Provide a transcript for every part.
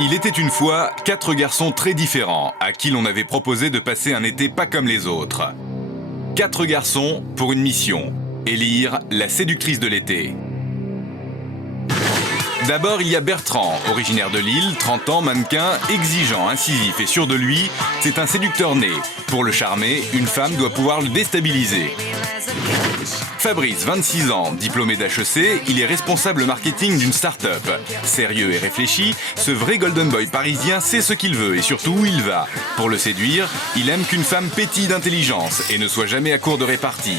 Il était une fois 4 garçons très différents à qui l'on avait proposé de passer un été pas comme les autres. 4 garçons pour une mission, élire la séductrice de l'été. D'abord, il y a Bertrand, originaire de Lille, 30 ans, mannequin, exigeant, incisif et sûr de lui. C'est un séducteur né. Pour le charmer, une femme doit pouvoir le déstabiliser. Fabrice, 26 ans, diplômé d'HEC, il est responsable marketing d'une start-up. Sérieux et réfléchi, ce vrai golden boy parisien sait ce qu'il veut et surtout où il va. Pour le séduire, il aime qu'une femme pétille d'intelligence et ne soit jamais à court de répartie.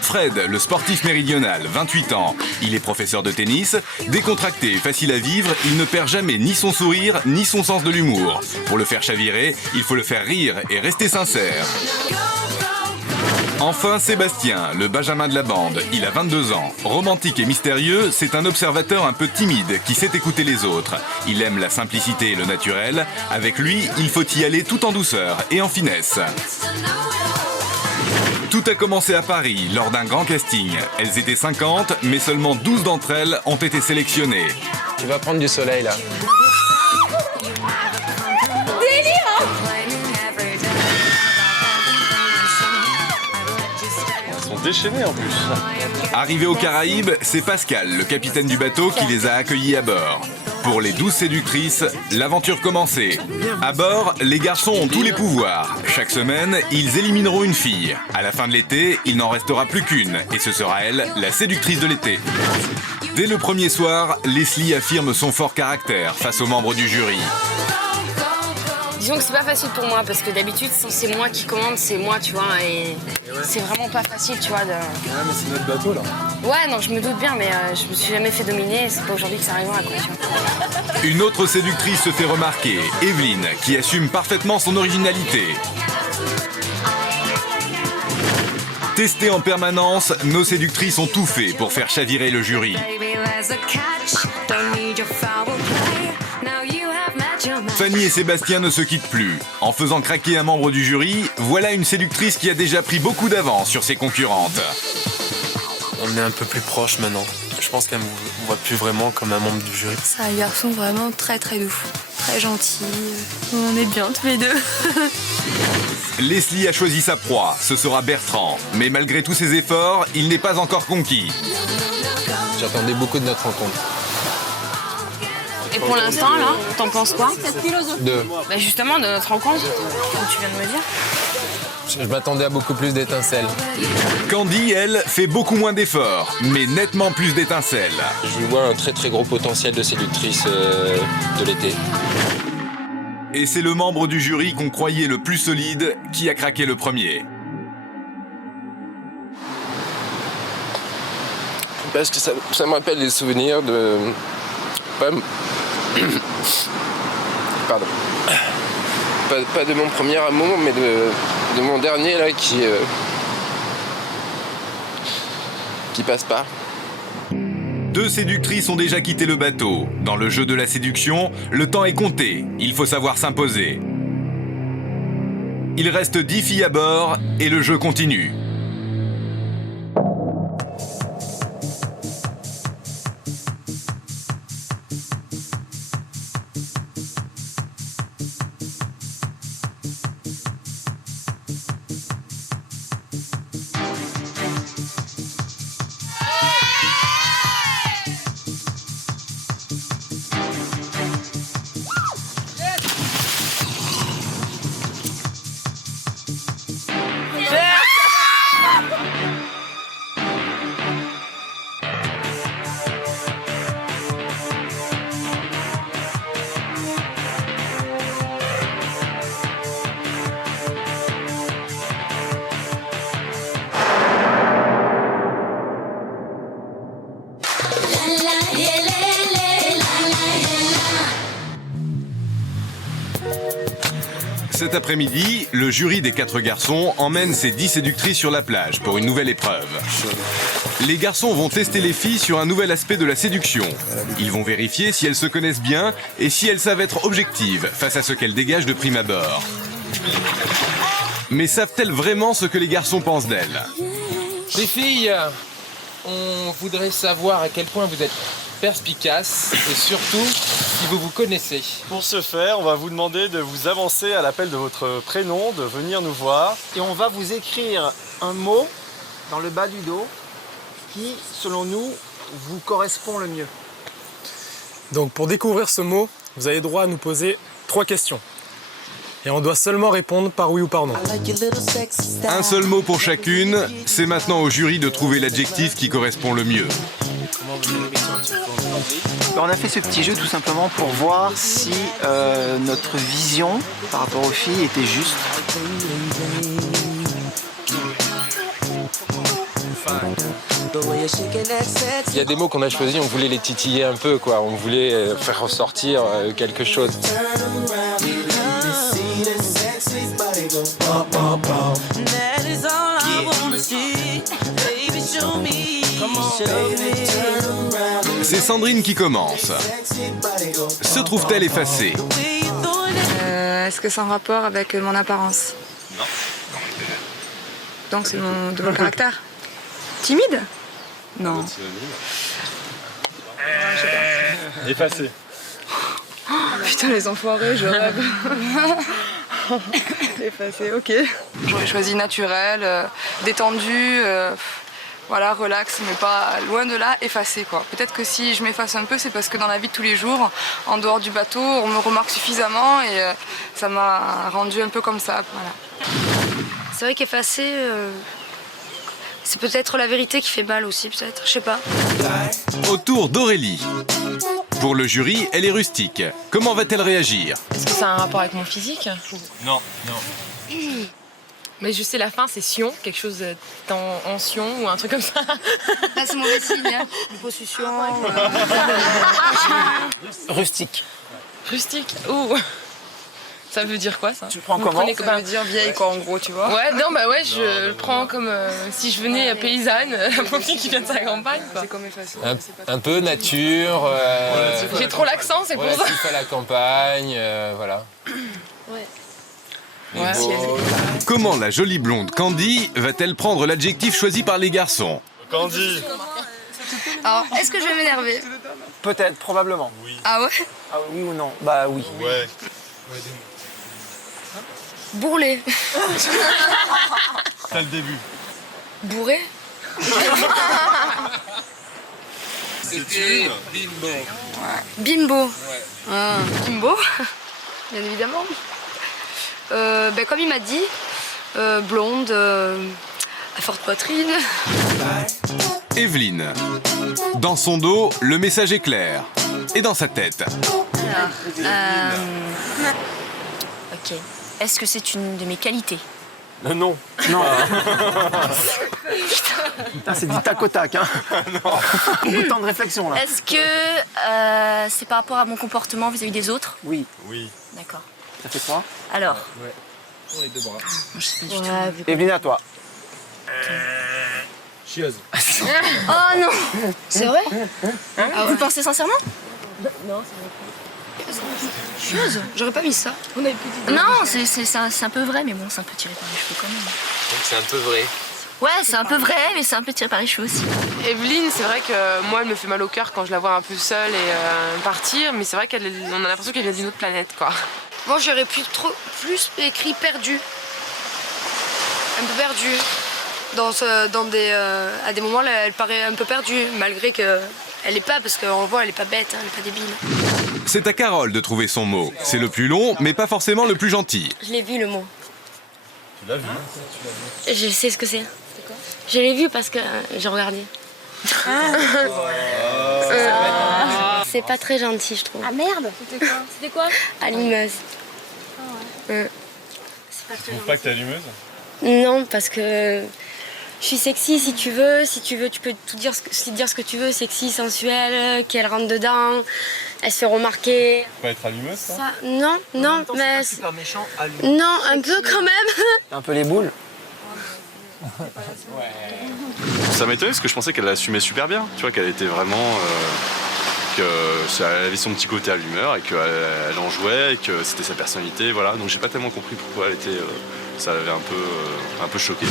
Fred, le sportif méridional, 28 ans. Il est professeur de tennis. Décontracté et facile à vivre, il ne perd jamais ni son sourire, ni son sens de l'humour. Pour le faire chavirer, il faut le faire rire et rester sincère. Enfin, Sébastien, le benjamin de la bande. Il a 22 ans. Romantique et mystérieux, c'est un observateur un peu timide qui sait écouter les autres. Il aime la simplicité et le naturel. Avec lui, il faut y aller tout en douceur et en finesse. Tout a commencé à Paris, lors d'un grand casting. Elles étaient 50, mais seulement 12 d'entre elles ont été sélectionnées. Tu vas prendre du soleil, là. Déchaînés en plus. Arrivé aux Caraïbes, c'est Pascal, le capitaine du bateau, qui les a accueillis à bord. Pour les 12 séductrices, l'aventure commençait. À bord, les garçons ont tous les pouvoirs. Chaque semaine, ils élimineront une fille. À la fin de l'été, il n'en restera plus qu'une, et ce sera elle, la séductrice de l'été. Dès le premier soir, Leslie affirme son fort caractère face aux membres du jury. Disons que c'est pas facile pour moi parce que d'habitude c'est moi qui commande, c'est moi tu vois et c'est vraiment pas facile tu vois de... Ah mais c'est notre bateau là. Ouais non je me doute bien mais je me suis jamais fait dominer et c'est pas aujourd'hui que ça arrivera quoi tu vois. Une autre séductrice se fait remarquer, Evelyne, qui assume parfaitement son originalité. Testées en permanence, nos séductrices ont tout fait pour faire chavirer le jury. Fanny et Sébastien ne se quittent plus. En faisant craquer un membre du jury, voilà une séductrice qui a déjà pris beaucoup d'avance sur ses concurrentes. On est un peu plus proches maintenant. Je pense qu'elle me voit plus vraiment comme un membre du jury. C'est un garçon vraiment très doux, très gentil. On est bien tous les deux. Leslie a choisi sa proie, ce sera Bertrand. Mais malgré tous ses efforts, il n'est pas encore conquis. J'attendais beaucoup de notre rencontre. Et pour l'instant là, t'en penses quoi? Bah justement de notre rencontre, comme tu viens de me dire. Je m'attendais à beaucoup plus d'étincelles. Candy, elle, fait beaucoup moins d'efforts, mais nettement plus d'étincelles. Je vois un très gros potentiel de séductrice de l'été. Et c'est le membre du jury qu'on croyait le plus solide qui a craqué le premier. Parce que ça me rappelle des souvenirs de... Pardon. Pas de mon premier amour, mais de mon dernier là qui passe pas. 2 séductrices ont déjà quitté le bateau. Dans le jeu de la séduction, le temps est compté. Il faut savoir s'imposer. Il reste 10 filles à bord et le jeu continue. Cet après-midi, le jury des 4 garçons emmène ses 10 séductrices sur la plage pour une nouvelle épreuve. Les garçons vont tester les filles sur un nouvel aspect de la séduction. Ils vont vérifier si elles se connaissent bien et si elles savent être objectives face à ce qu'elles dégagent de prime abord. Mais savent-elles vraiment ce que les garçons pensent d'elles? Les filles, on voudrait savoir à quel point vous êtes perspicace et surtout si vous vous connaissez. Pour ce faire, on va vous demander de vous avancer à l'appel de votre prénom, de venir nous voir. Et on va vous écrire un mot dans le bas du dos qui, selon nous, vous correspond le mieux. Donc pour découvrir ce mot, vous avez droit à nous poser 3 questions. Et on doit seulement répondre par oui ou par non. Un seul mot pour chacune, c'est maintenant au jury de trouver l'adjectif qui correspond le mieux. On a fait ce petit jeu tout simplement pour voir si notre vision par rapport aux filles était juste. Il y a des mots qu'on a choisis, on voulait les titiller un peu, quoi. On voulait faire ressortir quelque chose. C'est Sandrine qui commence. Se trouve-t-elle effacée? Est-ce que c'est en rapport avec mon apparence? Non. Donc c'est de mon caractère? Timide? Non. Effacé. Putain, les enfoirés, je rêve. Effacé, ok. J'aurais choisi naturel, détendu, voilà, relax, mais pas loin de là, effacé, quoi. Peut-être que si je m'efface un peu, c'est parce que dans la vie de tous les jours, en dehors du bateau, on me remarque suffisamment et ça m'a rendu un peu comme ça, voilà. C'est vrai qu'effacé, c'est peut-être la vérité qui fait mal aussi, peut-être, je sais pas. Au tour d'Aurélie. Pour le jury, elle est rustique. Comment va-t-elle réagir? Est-ce que ça a un rapport avec mon physique? Non, non. Mais je sais, la fin, c'est sion, quelque chose en sion ou un truc comme ça. Là, c'est mauvais signe, hein. Une possession. Rustique. Rustique? Ouh. Ça veut dire quoi, ça? Tu le prends comment? Ça veut dire vieille, quoi, en gros, tu vois. Ouais, non, bah ouais, je le prends comme si je venais paysanne, la pauvre fille qui vient de sa campagne, quoi. C'est comme effacé. Un peu nature. J'ai trop l'accent, c'est pour ça. Relatif à la campagne, voilà. Ouais. Ouais. Comment la jolie blonde Candy va-t-elle prendre l'adjectif choisi par les garçons? Candy. Alors, est-ce que je vais m'énerver? Peut-être, probablement. Oui. Ah ouais? Ah oui ou non? Bah oui. Ouais. Bourrelé. C'est le début. Bourré? C'était bimbo. Bimbo. Ouais. Ah, bimbo, bien évidemment. Comme il m'a dit, blonde, à forte poitrine. Evelyne. Dans son dos, le message est clair. Et dans sa tête. Alors, ok. Est-ce que c'est une de mes qualités? Non. Non. Putain, c'est du tac au tac, hein. Beaucoup de temps de réflexion, là. Est-ce que c'est par rapport à mon comportement vis-à-vis des autres? Oui. Oui. D'accord. Ça fait 3. Alors. Ouais. Pour les deux bras. Je sais pas du tout. Evelyne, à toi. Chieuse. Oh non! C'est vrai? Ah, vous pensez sincèrement? Non, Chieuse? J'aurais pas mis ça. on avait plus d'idées. Non, c'est un peu vrai, mais bon, c'est un peu tiré par les cheveux quand même. Donc c'est un peu vrai. Ouais, c'est un peu vrai, mais c'est un peu tiré par les cheveux aussi. Evelyne, c'est vrai que moi, elle me fait mal au cœur quand je la vois un peu seule et partir, mais c'est vrai qu'on a l'impression qu'elle vient d'une autre planète, quoi. Moi, j'aurais plus écrit perdu. Un peu perdu. À des moments, elle paraît un peu perdue, malgré qu'elle est pas, parce qu'on le voit, elle est pas bête, hein, elle est pas débile. C'est à Carole de trouver son mot. C'est le plus long, mais pas forcément le plus gentil. Je l'ai vu, le mot. Tu l'as vu? Je sais ce que c'est. C'est quoi? Je l'ai vu parce que j'ai regardé. C'est pas très gentil, je trouve. Ah merde! C'était quoi? Allumeuse. Tu trouves pas que t'es allumeuse? Non, parce que je suis sexy si tu veux, tu peux tout dire, dire ce que tu veux, sexy, sensuelle, qu'elle rentre dedans, elle se fait remarquer. Pas être allumeuse, ça? Non, mais... C'est super méchant, allumeuse. Non, un peu quand même. Un peu les boules. Ça m'a étonné parce que je pensais qu'elle assumait super bien. Tu vois, qu'elle était vraiment... qu'elle avait son petit côté allumeur et qu'elle en jouait et que c'était sa personnalité, voilà. Donc j'ai pas tellement compris pourquoi elle était... ça l'avait un peu choqué.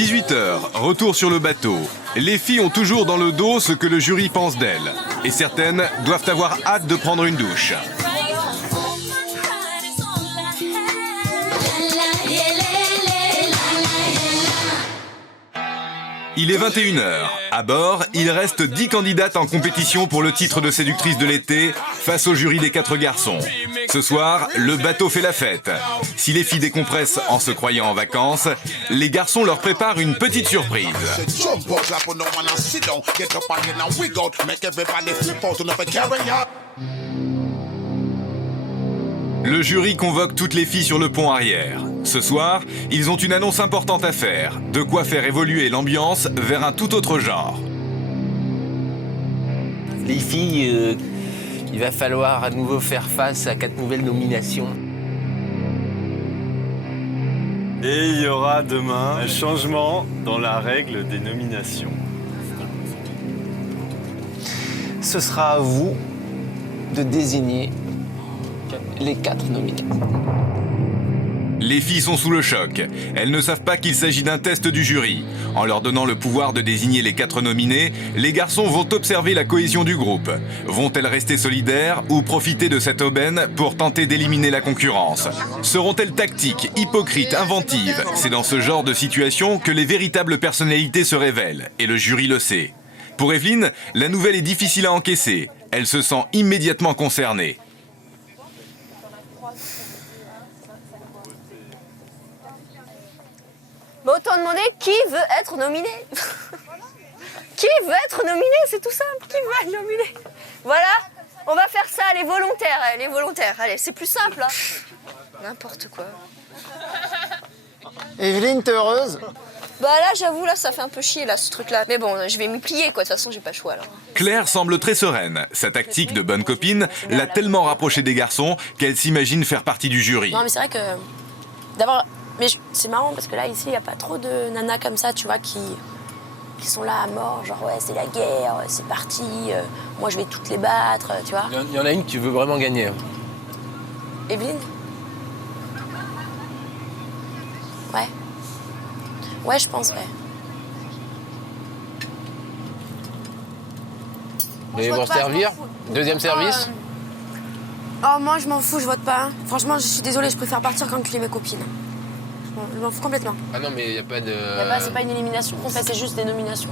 18h, retour sur le bateau. Les filles ont toujours dans le dos ce que le jury pense d'elles. Et certaines doivent avoir hâte de prendre une douche. Il est 21h. À bord, il reste 10 candidates en compétition pour le titre de séductrice de l'été face au jury des 4 garçons. Ce soir, le bateau fait la fête. Si les filles décompressent en se croyant en vacances, les garçons leur préparent une petite surprise. Le jury convoque toutes les filles sur le pont arrière. Ce soir, ils ont une annonce importante à faire, de quoi faire évoluer l'ambiance vers un tout autre genre. Les filles, il va falloir à nouveau faire face à 4 nouvelles nominations. Et il y aura demain un changement dans la règle des nominations. Ce sera à vous de désigner les 4 nominés. Les filles sont sous le choc. Elles ne savent pas qu'il s'agit d'un test du jury. En leur donnant le pouvoir de désigner les 4 nominés, les garçons vont observer la cohésion du groupe. Vont-elles rester solidaires ou profiter de cette aubaine pour tenter d'éliminer la concurrence? Seront-elles tactiques, hypocrites, inventives? C'est dans ce genre de situation que les véritables personnalités se révèlent, et le jury le sait. Pour Evelyne, la nouvelle est difficile à encaisser. Elle se sent immédiatement concernée. Bon, autant demander qui veut être nominé. Qui veut être nominé, c'est tout simple. Qui veut être nominé? Voilà, on va faire ça, les volontaires. Allez, c'est plus simple. Hein. N'importe quoi. Evelyne, t'es heureuse? Bah là, j'avoue, là, ça fait un peu chier, là, ce truc-là. Mais bon, je vais m'y plier, quoi. De toute façon, j'ai pas le choix, là. Claire semble très sereine. Sa tactique de bonne copine l'a tellement rapprochée des garçons qu'elle s'imagine faire partie du jury. Non, mais c'est vrai que d'abord... Mais c'est marrant parce que là, ici, il n'y a pas trop de nanas comme ça, tu vois, qui sont là à mort, genre ouais, c'est la guerre, c'est parti, moi je vais toutes les battre, tu vois. Il y en a une qui veut vraiment gagner. Evelyne? Ouais. Ouais, je pense, ouais. Vous allez vous servir? Deuxième service? Oh, moi je m'en fous, je vote pas. Hein. Franchement, je suis désolée, je préfère partir qu'enculer mes copines. Je m'en fous complètement. Ah non, mais il n'y a pas de... C'est pas une élimination qu'on fait, c'est juste des nominations.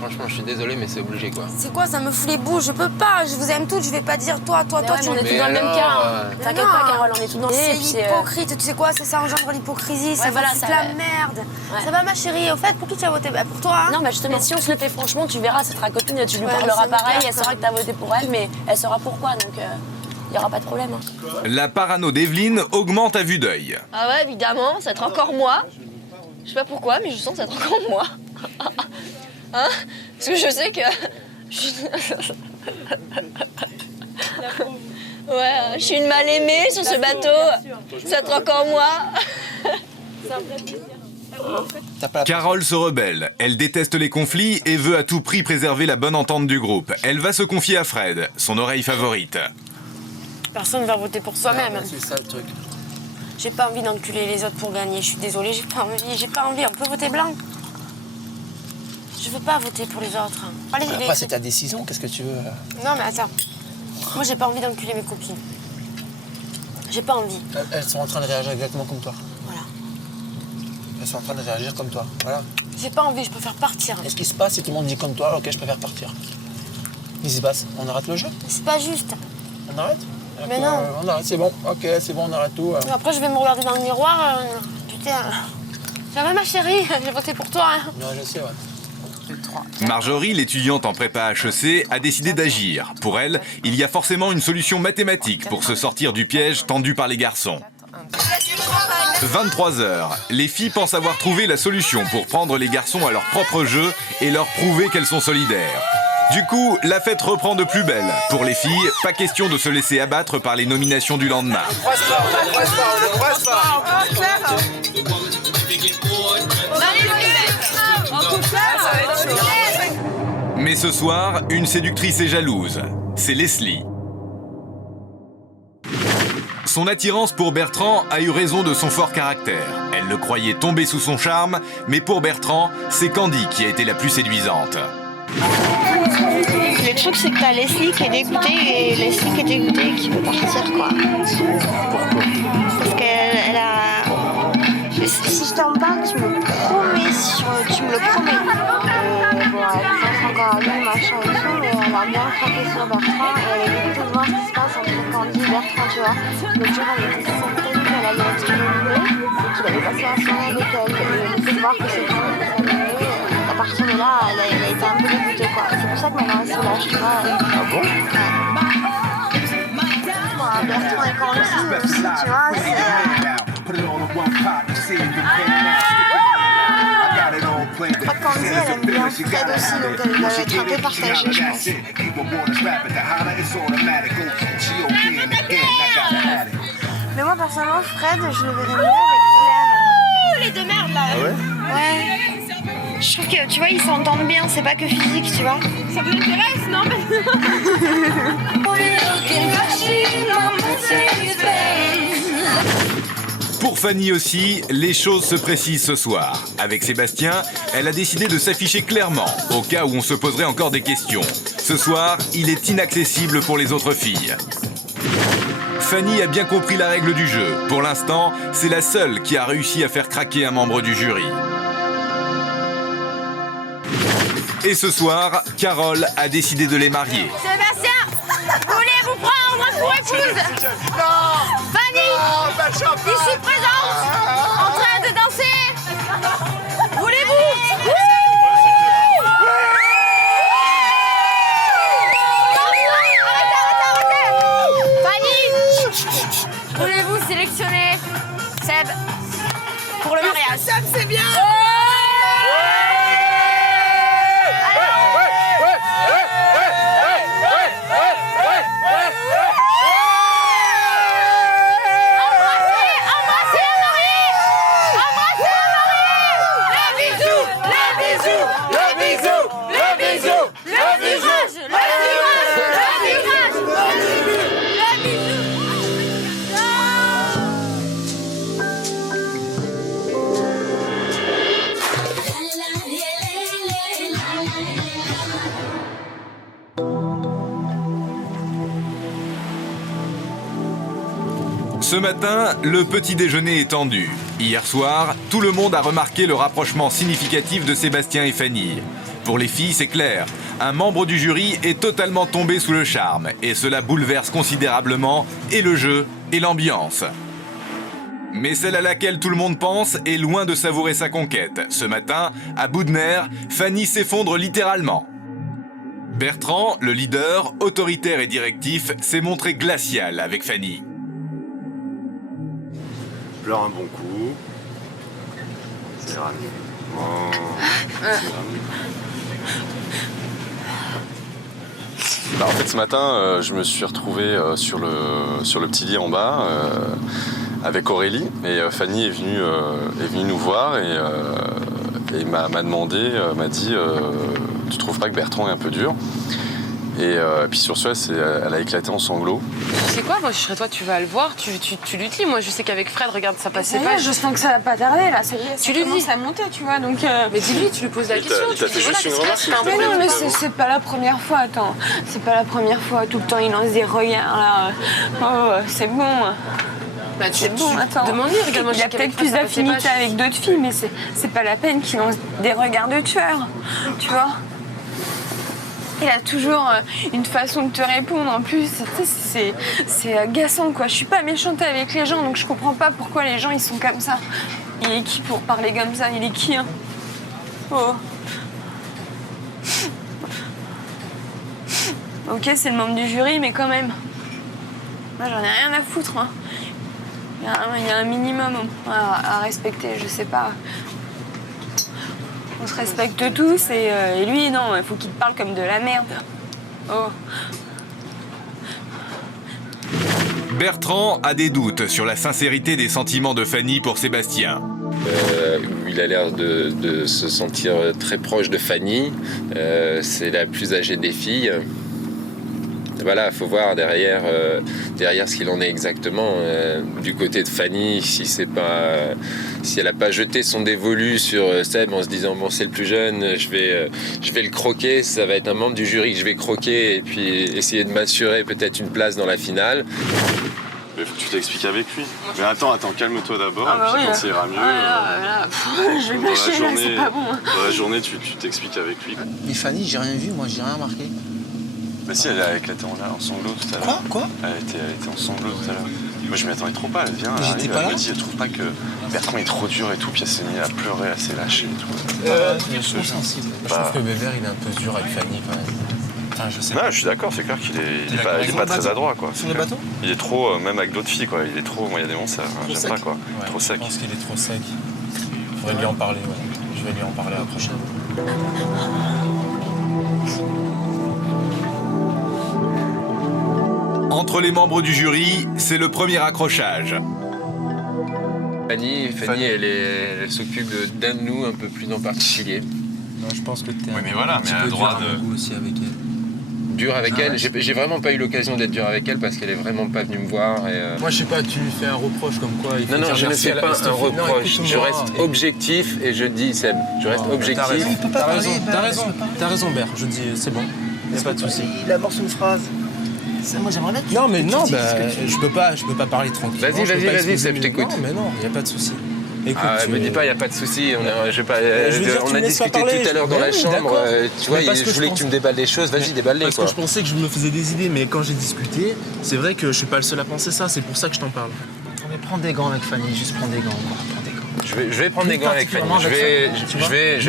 Franchement, je suis désolé, mais c'est obligé, quoi. C'est quoi, ça me fout les boules, je peux pas, je vous aime toutes, je vais pas dire toi, tu... On est tous dans le même cas. T'inquiète pas, Carole, on est tous dans le même cas. C'est hypocrite, tu sais quoi, ça engendre l'hypocrisie, ça va foutre la merde. Ouais. Ça va, ma chérie, au fait, pour qui tu as voté? Bah, pour toi, hein. Non, bah justement, si on se le fait franchement, tu verras, ça sera copine, tu lui parleras pareil, elle saura que t'as voté pour elle, mais elle saura pourquoi, donc... Il n'y aura pas de problème. Hein. La parano d'Evelyne augmente à vue d'œil. Ah ouais, évidemment, ça va être encore moi. Je sais pas pourquoi, mais je sens que ça va être encore moi. Hein? Parce que je sais que... Ouais, je suis une mal aimée sur ce bateau. Ça va être encore moi. Carole se rebelle. Elle déteste les conflits et veut à tout prix préserver la bonne entente du groupe. Elle va se confier à Fred, son oreille favorite. Personne ne va voter pour soi-même. C'est ça le truc. J'ai pas envie d'enculer les autres pour gagner. Je suis désolée, j'ai pas envie. On peut voter blanc. Je veux pas voter pour les autres. Allez, après, c'est ta décision, qu'est-ce que tu veux? Non, mais attends. Moi, j'ai pas envie d'enculer mes copines. J'ai pas envie. Elles sont en train de réagir exactement comme toi. Voilà. Elles sont en train de réagir comme toi, voilà. J'ai pas envie, je préfère partir. Et ce qui se passe, si tout le monde dit comme toi, ok, je préfère partir. Qu'est-ce qui se passe? On arrête le jeu? C'est pas juste. On arrête? Mais non. On arrête, c'est bon, ok, c'est bon, on arrête tout. Après, je vais me regarder dans le miroir. Putain. Ça va, ma chérie? J'ai voté pour toi. Hein. Non, je sais, ouais. Marjorie, l'étudiante en prépa HEC, a décidé d'agir. Pour elle, il y a forcément une solution mathématique pour se sortir du piège tendu par les garçons. 23h, les filles pensent avoir trouvé la solution pour prendre les garçons à leur propre jeu et leur prouver qu'elles sont solidaires. Du coup, la fête reprend de plus belle. Pour les filles, pas question de se laisser abattre par les nominations du lendemain. Mais ce soir, une séductrice est jalouse. C'est Leslie. Son attirance pour Bertrand a eu raison de son fort caractère. Elle le croyait tombé sous son charme, mais pour Bertrand, c'est Candy qui a été la plus séduisante. Le truc, c'est que t'as Leslie qui est dégoûtée et Leslie qui est dégoûtée et qui veut partir, quoi. Pourquoi? Parce qu'elle a... Si je t'en parle, tu me le promets. Bon, elle pense encore à lui, machin et tout, mais elle a bien craqué sur Bertrand et elle est dégoûtée de voir ce qui se passe entre Candy et Bertrand, tu vois. L'autre jour, elle était certaine qu'elle allait être éliminée et qu'il avait passé la soirée avec elle. Et le fait de voir que c'est tout le monde qui l'a éliminée, à partir de là, elle a été un peu dégoûtée, quoi. C'est pour ça que maintenant elle se lâche, tu vois. Ah bon? Ouais. Bertrand et Candy aussi, tu vois, je crois que Candy, elle aime bien Fred aussi, donc elle doit être un peu partagée, je pense. Mais moi, personnellement, Fred, je le verrais mieux avec Claire. Les deux merdes, là. Ah ouais? Ouais. Je trouve que, tu vois, ils s'entendent bien, c'est pas que physique, tu vois. Ça vous intéresse, non? Pour Fanny aussi, les choses se précisent ce soir. Avec Sébastien, elle a décidé de s'afficher clairement, au cas où on se poserait encore des questions. Ce soir, il est inaccessible pour les autres filles. Fanny a bien compris la règle du jeu. Pour l'instant, c'est la seule qui a réussi à faire craquer un membre du jury. Et ce soir, Carole a décidé de les marier. Sébastien, voulez-vous prendre pour épouse? Non! Fanny, ici présente, en train de danser. Voulez-vous? Arrêtez. Fanny, voulez-vous sélectionner Seb pour le mariage? Seb, c'est bien. Ce matin, le petit déjeuner est tendu. Hier soir, tout le monde a remarqué le rapprochement significatif de Sébastien et Fanny. Pour les filles, c'est clair. Un membre du jury est totalement tombé sous le charme. Et cela bouleverse considérablement et le jeu et l'ambiance. Mais celle à laquelle tout le monde pense est loin de savourer sa conquête. Ce matin, à bout de nerfs, Fanny s'effondre littéralement. Bertrand, le leader, autoritaire et directif, s'est montré glacial avec Fanny. Pleure un bon coup. C'est ramené. Oh, c'est ramené. Bah, en fait, ce matin, je me suis retrouvé sur le petit lit en bas avec Aurélie. Et Fanny est venue nous voir et m'a demandé, m'a dit tu trouves pas que Bertrand est un peu dur? Et puis sur ce, elle a éclaté en sanglots. Tu sais quoi, moi je serais toi, tu vas le voir, tu lui dis. Moi je sais qu'avec Fred, regarde, ça passait pas. Je sens que ça va pas tarder là, ça y est, tu lui dis. Ça monter, tu vois, donc... Mais dis-lui, tu lui poses la question. Il t'a fait juste une remarque. Mais non, mais c'est pas la première fois, attends. C'est pas la première fois, tout le temps il lance des regards là. Oh, c'est bon. Bah, c'est bon, attends. Demande-lui, regarde-moi. Il y a peut-être plus d'affinité avec d'autres filles, mais c'est pas la peine qu'il lance des regards de tueur, tu vois. Il a toujours une façon de te répondre. En plus, c'est agaçant, quoi. Je suis pas méchante avec les gens, donc je comprends pas pourquoi les gens, ils sont comme ça. Il est qui pour parler comme ça? Il est qui, hein? Oh. Ok, c'est le membre du jury, mais quand même. Moi, j'en ai rien à foutre, hein. Il y a un minimum à respecter, je sais pas. On se respecte tous et lui, non, il faut qu'il te parle comme de la merde. Oh. Bertrand a des doutes sur la sincérité des sentiments de Fanny pour Sébastien. Il a l'air de se sentir très proche de Fanny. C'est la plus âgée des filles. Voilà, faut voir derrière ce qu'il en est exactement. Du côté de Fanny, si elle n'a pas jeté son dévolu sur Seb en se disant bon c'est le plus jeune, je vais le croquer, ça va être un membre du jury que je vais croquer et puis essayer de m'assurer peut-être une place dans la finale. Mais faut que tu t'expliques avec lui. Mais attends, calme-toi d'abord, et puis quand ça ira mieux. Je vais lâcher là, c'est pas bon. Dans la journée, tu t'expliques avec lui. Mais Fanny, j'ai rien vu, moi, j'ai rien remarqué. Bah si, elle a éclaté en sanglots tout à l'heure. Quoi Elle était en sanglots tout à l'heure. Moi je m'y attendais trop pas, elle vient, elle J'étais arrive, pas là. elle me dit, elle trouve pas que Bertrand est trop dur et tout, puis elle s'est mise à pleurer, elle s'est lâchée et tout. Je suis sensible. Je trouve que Bébert il est un peu dur avec Fanny quand même. Enfin, je sais Non, pas. je suis d'accord, c'est clair qu'il est pas très adroit quoi. Sur le bateau? Il est trop, même avec d'autres filles quoi, il est trop, moi il y a des moments ça, j'aime pas quoi, Ouais, trop sec. Je pense qu'il est trop sec. Faudrait lui en parler, ouais. Je vais lui en parler la prochaine. Entre les membres du jury, c'est le premier accrochage. Fanny, elle s'occupe d'un de nous un peu plus en particulier. Non, je pense que t'es Oui, mais voilà, mais elle a le droit de... aussi avec elle. Dur avec elle, j'ai vraiment pas eu l'occasion d'être dur avec elle parce qu'elle est vraiment pas venue me voir. Moi, je sais pas, tu lui fais un reproche comme quoi il faut Non, dire je ne merci fais à la pas reste un fille. Non, reproche, je écoute-moi. reste objectif et je dis Seb, je reste objectif. T'as raison, Bert, je dis c'est bon, y a pas de souci. Il amorce une phrase. Ça, moi j'aimerais bien que Non, mais que tu non, dises bah, ce que tu- je peux pas parler tranquillement. Vas-y, je peux pas exposer Seb, je mes- t'écoute. Non, mais non, y a pas de souci. Écoute, Me dis pas, il n'y a pas de souci. On a, je vais pas, je veux dire, tu on me a laisses pas discuté parler. tout à l'heure dans Mais la oui, chambre. d'accord. Tu vois, Mais parce je que voulais je que tu me pense- déballes les choses. Vas-y, déballe-les. Parce quoi. que je pensais que je me faisais des idées, mais quand j'ai discuté, c'est vrai que je suis pas le seul à penser ça, c'est pour ça que je t'en parle. Mais prends des gants avec Fanny, juste prends des gants. Prends des gants. Je vais prendre des gants avec Fanny. particulièrement Je vais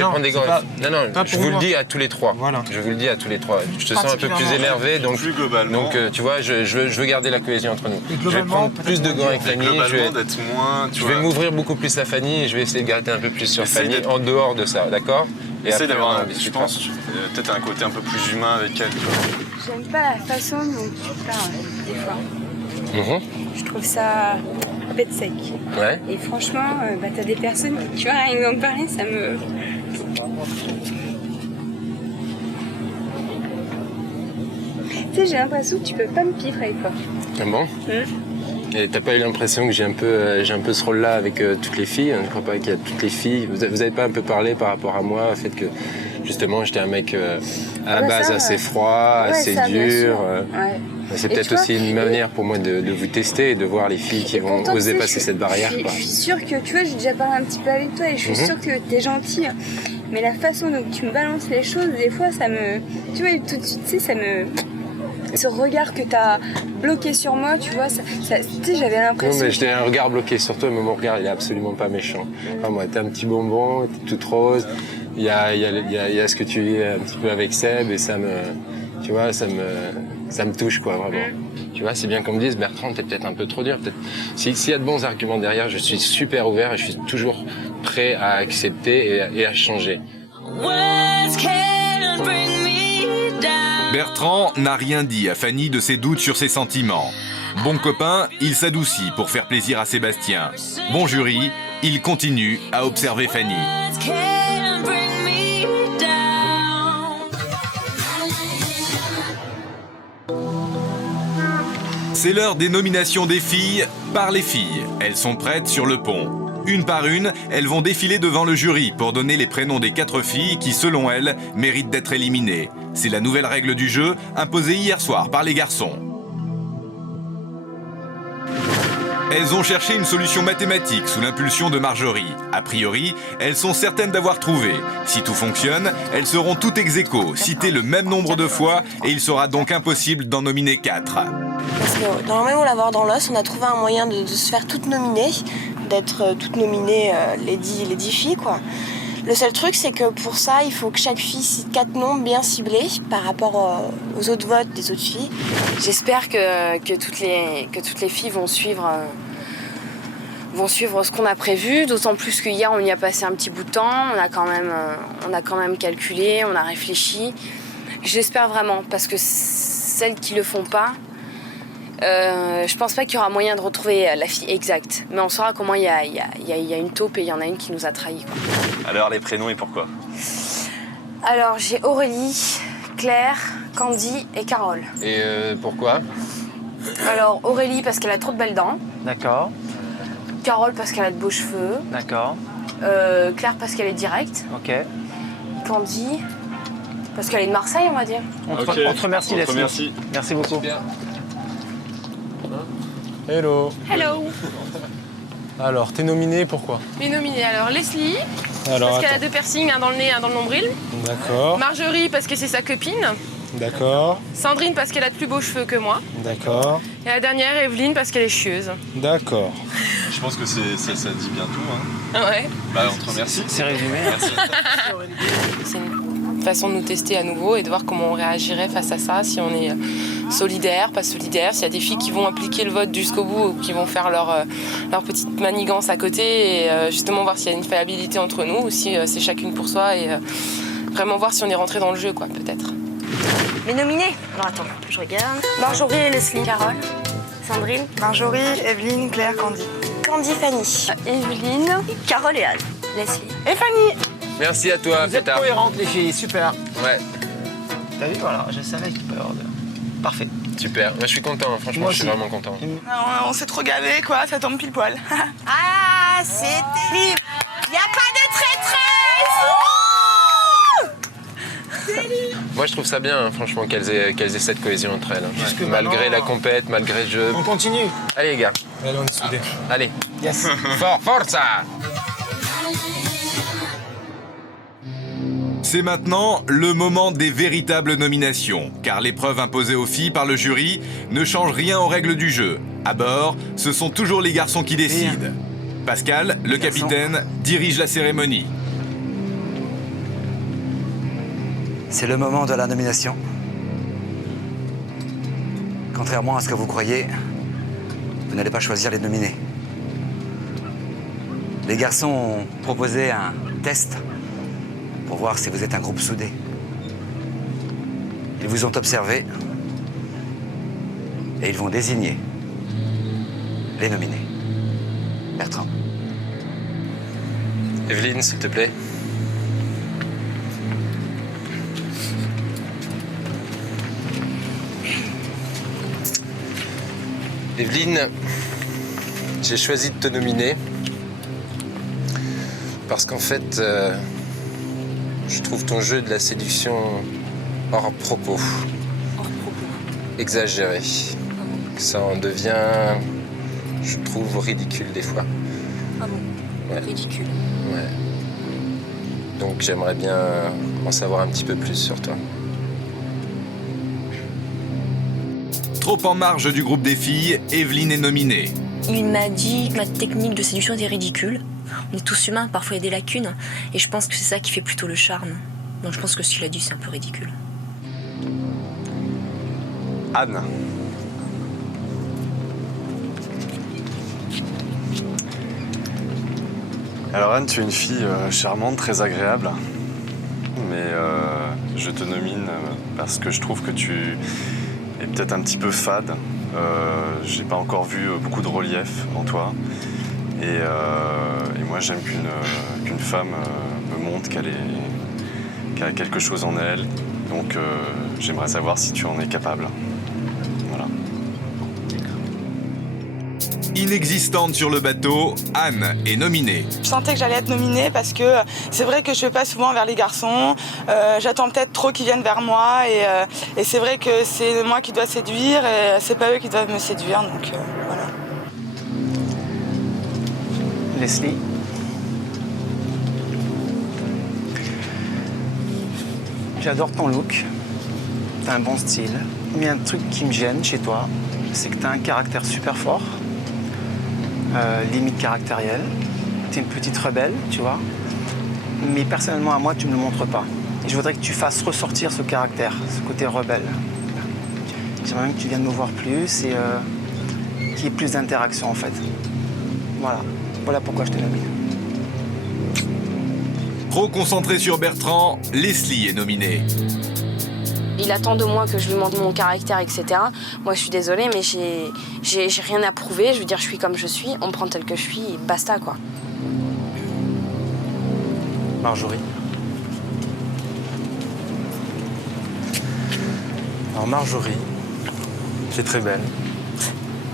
Non, prendre des gants. c'est Non, pas je pour vous le moi. dis à tous les trois. Voilà. Je vous le dis à tous les trois. Je te sens un peu plus Particulièrement. énervé, donc Plus globalement. tu vois, je veux garder la cohésion entre nous. Je vais globalement, prendre plus de peut-être gants avec Fanny. Globalement, d'être moins, tu Je vais vois, m'ouvrir beaucoup plus à Fanny et je vais essayer de gratter un peu plus sur Essaye Fanny d'être- en dehors de ça, d'accord? Et essaye après, d'avoir, on en je discutera. pense, peut-être un côté un peu plus humain avec elle. Tu vois. J'aime pas la façon dont tu parles, des fois. Mhm. Je trouve ça un peu sec. Ouais. Et franchement, t'as des personnes qui, tu vois, rien que d'en parler, ça me... Tu sais, j'ai l'impression que tu peux pas me piffrer, quoi. Ah bon? Et t'as pas eu l'impression que j'ai un peu ce rôle-là avec toutes les filles? Je crois pas qu'il y a toutes les filles. Vous avez pas un peu parlé par rapport à moi, au fait que justement j'étais un mec à la base ça, assez froid, ouais, assez ça, bien dur. sûr. Ouais. C'est Et peut-être tu vois, aussi une manière pour moi de vous tester et de voir les filles qui vont Pourtant, oser tu sais, passer cette barrière. Je quoi. suis sûre que, tu vois, j'ai déjà parlé un petit peu avec toi et je suis sûre que t'es gentille. Mais la façon dont tu me balances les choses, des fois, ça me... Tu vois, tout de suite, tu sais, ça me... Ce regard que t'as bloqué sur moi, tu vois, tu sais, j'avais Non, l'impression... mais j'ai un regard bloqué sur toi, mais mon regard, il est absolument pas méchant. Enfin, moi, t'es un petit bonbon, t'es toute rose. Il y a ce que tu vis un petit peu avec Seb et ça me... Tu vois, ça me touche, quoi, vraiment. Tu vois, c'est bien qu'on me dise, Bertrand, t'es peut-être un peu trop dur. S'il y a de bons arguments derrière, je suis super ouvert et je suis toujours prêt à accepter et à changer. Bertrand n'a rien dit à Fanny de ses doutes sur ses sentiments. Bon copain, il s'adoucit pour faire plaisir à Sébastien. Bon jury, il continue à observer Fanny. C'est l'heure des nominations des filles par les filles. Elles sont prêtes sur le pont. Une par une, elles vont défiler devant le jury pour donner les prénoms des 4 filles qui, selon elles, méritent d'être éliminées. C'est la nouvelle règle du jeu, imposée hier soir par les garçons. Elles ont cherché une solution mathématique sous l'impulsion de Marjorie. A priori, elles sont certaines d'avoir trouvé. Si tout fonctionne, elles seront toutes ex aequo, citées le même nombre de fois, et il sera donc impossible d'en nominer 4. Parce que normalement, l'avoir dans l'os, on a trouvé un moyen de se faire toutes nominer, d'être toutes nominées les 10 filles, quoi. Le seul truc, c'est que pour ça, il faut que chaque fille cite 4 noms bien ciblés par rapport aux autres votes des autres filles. J'espère que toutes les filles vont suivre ce qu'on a prévu, d'autant plus qu'hier on y a passé un petit bout de temps, on a quand même calculé, on a réfléchi. J'espère vraiment, parce que celles qui le font pas, je pense pas qu'il y aura moyen de retrouver la fille exacte, mais on saura comment il y a une taupe et il y en a une qui nous a trahis, quoi. Alors les prénoms et pourquoi? Alors j'ai Aurélie, Claire, Candy et Carole. Et pourquoi? Alors Aurélie parce qu'elle a trop de belles dents. D'accord, Carole parce qu'elle a de beaux cheveux. d'accord, Claire parce qu'elle est directe. ok. Candy parce qu'elle est de Marseille, on va dire. On te remercie, Leslie. Merci. Merci beaucoup. Hello. Hello. Alors, t'es nominé pourquoi? Mes nominés, alors Leslie, Alors, parce qu'elle a attends. 2 piercings, un dans le nez, un dans le nombril. D'accord, Marjorie, parce que c'est sa copine. d'accord, Sandrine, parce qu'elle a de plus beaux cheveux que moi. d'accord, Et la dernière, Evelyne, parce qu'elle est chieuse. d'accord. Je pense que ça dit bien tout. Hein. Ouais. Bah, on te remercie. C'est résumé. Merci. C'est une façon de nous tester à nouveau et de voir comment on réagirait face à ça, si on est solidaire, pas solidaire, s'il y a des filles qui vont appliquer le vote jusqu'au bout ou qui vont faire leur petite manigance à côté et justement voir s'il y a une faillibilité entre nous ou si c'est chacune pour soi et vraiment voir si on est rentré dans le jeu, quoi, peut-être. Les nominés? Alors attends, je regarde. Marjorie et Leslie. Carole. Sandrine. Marjorie, Evelyne, Claire, Candy. Candy, Fanny. Evelyne. Carole et Anne. Leslie. Et Fanny. Merci à toi, Vous êtes Pétard. cohérentes, les filles, super. Ouais, T'as vu, voilà, je savais qu'il peut y avoir de... Parfait. super. Moi, je suis content, franchement, Moi je suis aussi. vraiment content. On s'est trop gavé, quoi, ça tombe pile poil. Ah, c'est terrible. Y a pas de traîtresse. Moi, je trouve ça bien, hein, franchement, qu'elles aient cette cohésion entre elles. Hein. Jusque Malgré maintenant, la compète, malgré le jeu. On continue. Allez, les gars. Allez, on est soudés. Allez. Yes. Forza! C'est maintenant le moment des véritables nominations, car l'épreuve imposée aux filles par le jury ne change rien aux règles du jeu. À bord, ce sont toujours les garçons qui décident. Pascal, le capitaine, dirige la cérémonie. C'est le moment de la nomination. Contrairement à ce que vous croyez, vous n'allez pas choisir les nominés. Les garçons ont proposé un test pour voir si vous êtes un groupe soudé. Ils vous ont observé et ils vont désigner les nominés. Bertrand. Evelyne, s'il te plaît. Evelyne, j'ai choisi de te nominer parce qu'en fait, je trouve ton jeu de la séduction hors propos. Hors propos. Exagéré. Ça en devient, je trouve, ridicule des fois. Ah bon? Ouais. Ridicule. Ouais. Donc j'aimerais bien en savoir un petit peu plus sur toi. Trop en marge du groupe des filles, Evelyne est nominée. Il m'a dit que ma technique de séduction était ridicule. On est tous humains, parfois il y a des lacunes. Et je pense que c'est ça qui fait plutôt le charme. Donc je pense que ce qu'il a dit, c'est un peu ridicule. Anne. Alors Anne, tu es une fille charmante, très agréable. Mais je te nomine parce que je trouve que tu es peut-être un petit peu fade. J'ai pas encore vu beaucoup de relief en toi. Et moi, j'aime qu'une femme me montre qu'elle a quelque chose en elle. Donc, j'aimerais savoir si tu en es capable. Voilà. Inexistante sur le bateau, Anne est nominée. Je sentais que j'allais être nominée parce que c'est vrai que je vais pas souvent vers les garçons. J'attends peut-être trop qu'ils viennent vers moi et c'est vrai que c'est moi qui dois séduire et c'est pas eux qui doivent me séduire. Donc voilà. Leslie. J'adore ton look. T'as un bon style. Mais un truc qui me gêne chez toi, c'est que t'as un caractère super fort. Limite caractérielle. T'es une petite rebelle, tu vois. Mais personnellement, à moi, tu me le montres pas. Et je voudrais que tu fasses ressortir ce caractère, ce côté rebelle. J'aimerais même que tu viennes me voir plus et qu'il y ait plus d'interaction, en fait. Voilà. Voilà pourquoi je te nomine. Trop concentré sur Bertrand, Leslie est nominée. Il attend de moi que je lui montre mon caractère, etc. Moi, je suis désolée, mais j'ai rien à prouver. Je veux dire, je suis comme je suis. On me prend tel que je suis et basta, quoi. Marjorie. Alors Marjorie, tu es très belle,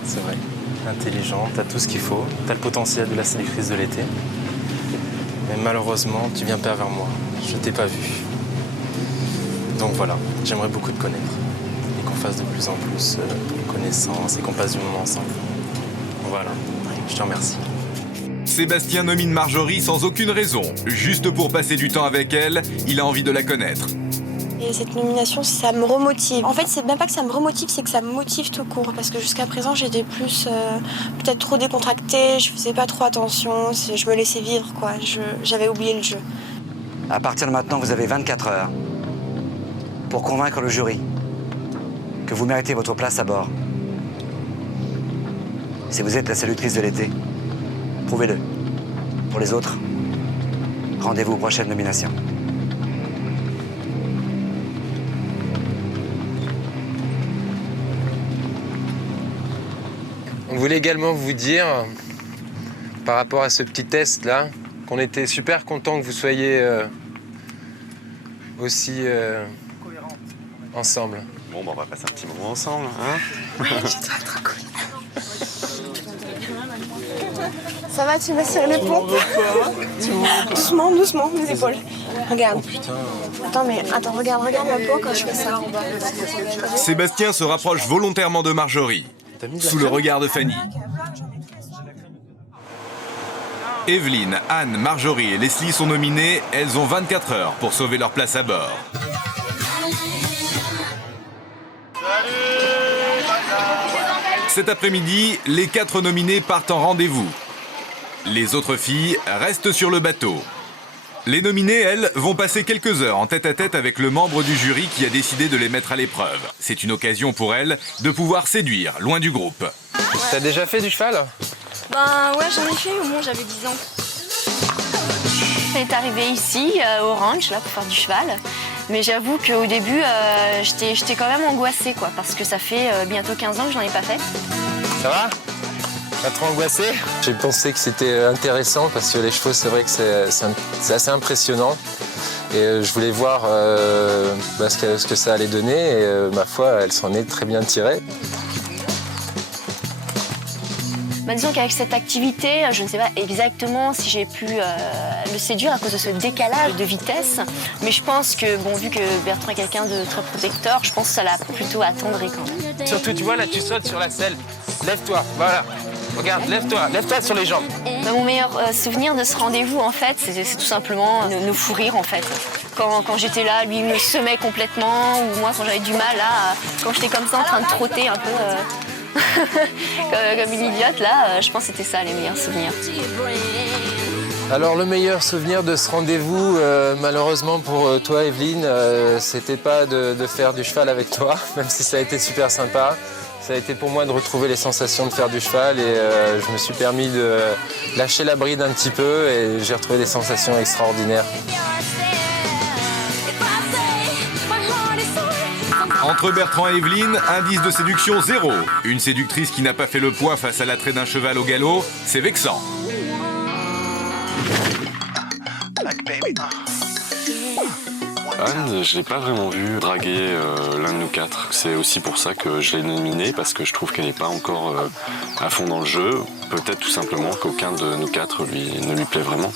c'est vrai, intelligente, t'as tout ce qu'il faut, t'as le potentiel de la séductrice de l'été. Mais malheureusement, tu viens pas vers moi, je t'ai pas vu. Donc voilà, j'aimerais beaucoup te connaître et qu'on fasse de plus en plus connaissance et qu'on passe du moment ensemble. Voilà, je te remercie. Sébastien nomine Marjorie sans aucune raison. Juste pour passer du temps avec elle, il a envie de la connaître. Et cette nomination, ça me remotive. En fait, c'est même pas que ça me remotive, c'est que ça me motive tout court. Parce que jusqu'à présent, j'étais plus peut-être trop décontractée, je faisais pas trop attention, je me laissais vivre, quoi. J'avais oublié le jeu. À partir de maintenant, vous avez 24 heures pour convaincre le jury que vous méritez votre place à bord. Si vous êtes la séductrice de l'été, prouvez-le. Pour les autres, rendez-vous aux prochaines nominations. On voulait également vous dire, par rapport à ce petit test-là, qu'on était super contents que vous soyez aussi ensemble. Bon, bah, on va passer un petit moment ensemble, hein? Ouais, je suis trop cool. Ça va, tu m'as serré l'épaule? Doucement, doucement, mes épaules. Regarde. Oh putain. Attends, regarde ma peau quand je fais ça. Sébastien se rapproche volontairement de Marjorie, sous le regard de Fanny. Evelyne, Anne, Marjorie et Leslie sont nominées. Elles ont 24 heures pour sauver leur place à bord. Cet après-midi, les 4 nominés partent en rendez-vous. Les autres filles restent sur le bateau. Les nominées, elles, vont passer quelques heures en tête-à-tête avec le membre du jury qui a décidé de les mettre à l'épreuve. C'est une occasion pour elles de pouvoir séduire, loin du groupe. T'as déjà fait du cheval? Ben ouais, j'en ai fait au moment où j'avais 10 ans. On est arrivé ici, au ranch, là, pour faire du cheval. Mais j'avoue qu'au début, j'étais quand même angoissée, quoi, parce que ça fait bientôt 15 ans que je n'en ai pas fait. Ça va? Pas trop angoissé? J'ai pensé que c'était intéressant parce que les chevaux, c'est vrai que c'est assez impressionnant. Et je voulais voir ce que ça allait donner et ma foi, elle s'en est très bien tirée. Bah, disons qu'avec cette activité, je ne sais pas exactement si j'ai pu le séduire à cause de ce décalage de vitesse. Mais je pense que, bon, vu que Bertrand est quelqu'un de très protecteur, je pense que ça l'a plutôt attendri quand même. Surtout, tu vois, là, tu sautes sur la selle. Lève-toi, voilà. Regarde, lève-toi sur les jambes. Bah, mon meilleur souvenir de ce rendez-vous, en fait, c'est tout simplement nos fous rires, en fait. Quand j'étais là, lui me semait complètement, ou moi, quand j'avais du mal, là, quand j'étais comme ça en train de trotter un peu... comme une idiote, là, je pense que c'était ça les meilleurs souvenirs. Alors le meilleur souvenir de ce rendez-vous, malheureusement pour toi Evelyne, c'était pas de faire du cheval avec toi, même si ça a été super sympa. Ça a été pour moi de retrouver les sensations de faire du cheval et je me suis permis de lâcher la bride un petit peu et j'ai retrouvé des sensations extraordinaires. Entre Bertrand et Evelyne, indice de séduction 0. Une séductrice qui n'a pas fait le poids face à l'attrait d'un cheval au galop, c'est vexant. Anne, je l'ai pas vraiment vue draguer l'un de nous 4. C'est aussi pour ça que je l'ai nominée, parce que je trouve qu'elle n'est pas encore à fond dans le jeu. Peut-être tout simplement qu'aucun de nous 4 ne lui plaît vraiment.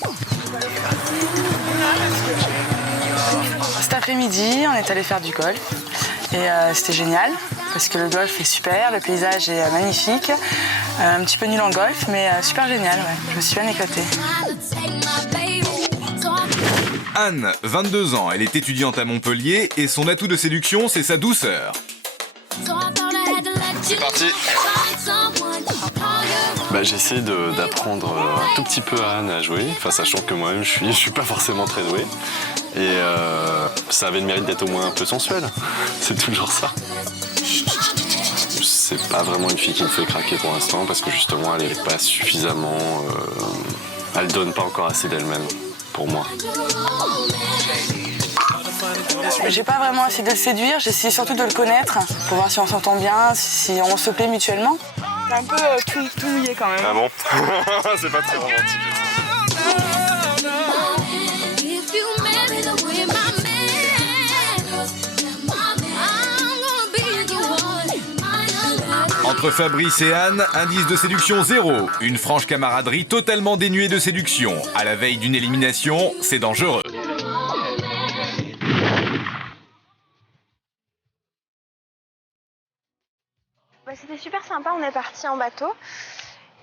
Cet après-midi, on est allé faire du golf. Et c'était génial, parce que le golf est super, le paysage est magnifique. Un petit peu nul en golf, mais super génial, ouais. Je me suis bien éclatée. Anne, 22 ans, elle est étudiante à Montpellier et son atout de séduction, c'est sa douceur. C'est parti. J'essaie d'apprendre un tout petit peu à Anne à jouer, sachant que moi-même je suis pas forcément très doué. Et ça avait le mérite d'être au moins un peu sensuel. C'est toujours ça. C'est pas vraiment une fille qui me fait craquer pour l'instant parce que justement elle est pas suffisamment... elle donne pas encore assez d'elle-même pour moi. J'ai pas vraiment essayé de le séduire, j'ai essayé surtout de le connaître pour voir si on s'entend bien, si on se plaît mutuellement. C'est un peu tout mouillé quand même. Ah bon? C'est pas très romantique. Entre Fabrice et Anne, indice de séduction 0. Une franche camaraderie totalement dénuée de séduction. À la veille d'une élimination, c'est dangereux. C'était super sympa, on est parti en bateau.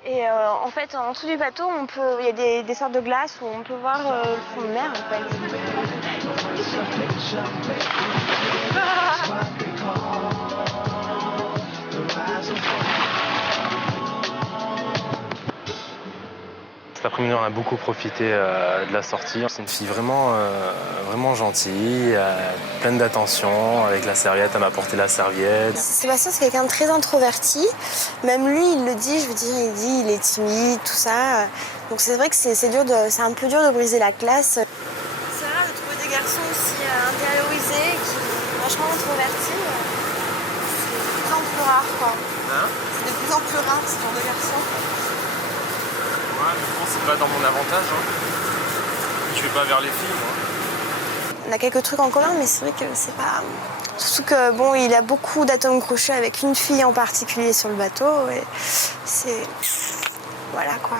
Et en fait, en dessous du bateau, il y a des sortes de glaces où on peut voir le fond de mer. En fait. Cet après-midi, on a beaucoup profité de la sortie. C'est une fille vraiment, vraiment gentille, pleine d'attention. Avec la serviette, elle m'a apporté la serviette. Sébastien, c'est quelqu'un de très introverti. Même lui, il le dit, je veux dire, il est timide, tout ça. Donc c'est vrai que c'est un peu dur de briser la glace. C'est rare de trouver des garçons aussi intériorisés, qui sont vachement introvertis. C'est de plus en plus rare, quoi. Hein? C'est de plus en plus rare, ce genre de garçon. Ouais, mais bon, c'est pas dans mon avantage. Hein. Je vais pas vers les filles, moi. On a quelques trucs en commun, mais c'est vrai que c'est pas... Surtout que, bon, il a beaucoup d'atomes crochus avec une fille en particulier sur le bateau. Et c'est... Voilà, quoi.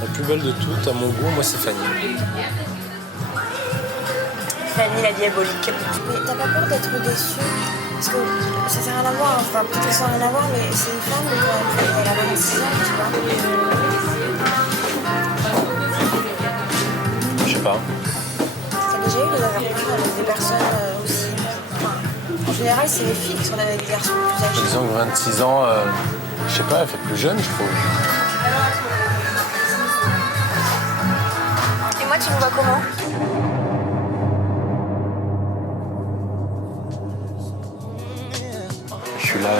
La plus belle de toutes, à mon goût, moi, c'est Fanny. Fanny, la diabolique. Mais t'as pas peur d'être déçue? Parce que ça sert à rien à voir, enfin peut-être que ça sert à rien à voir, mais c'est une femme, donc elle a 26 ans, tu vois. Je sais pas. T'as déjà eu des aventures avec des personnes aussi... Enfin, en général, c'est les filles qui sont avec des garçons plus âgés. Disons que 26 ans, je sais pas, elle fait plus jeune, je trouve. Et moi, tu me vois comment? Je suis là,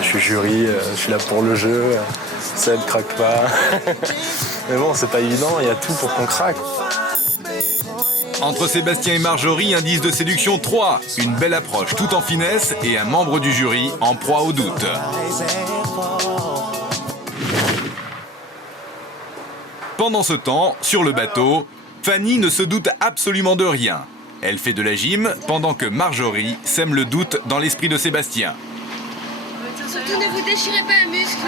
je suis jury, je suis là pour le jeu. Seb craque pas. Mais bon, c'est pas évident, il y a tout pour qu'on craque. Entre Sébastien et Marjorie, indice de séduction 3. Une belle approche tout en finesse et un membre du jury en proie au doute. Pendant ce temps, sur le bateau, Fanny ne se doute absolument de rien. Elle fait de la gym pendant que Marjorie sème le doute dans l'esprit de Sébastien. Surtout ne vous déchirez pas un muscle.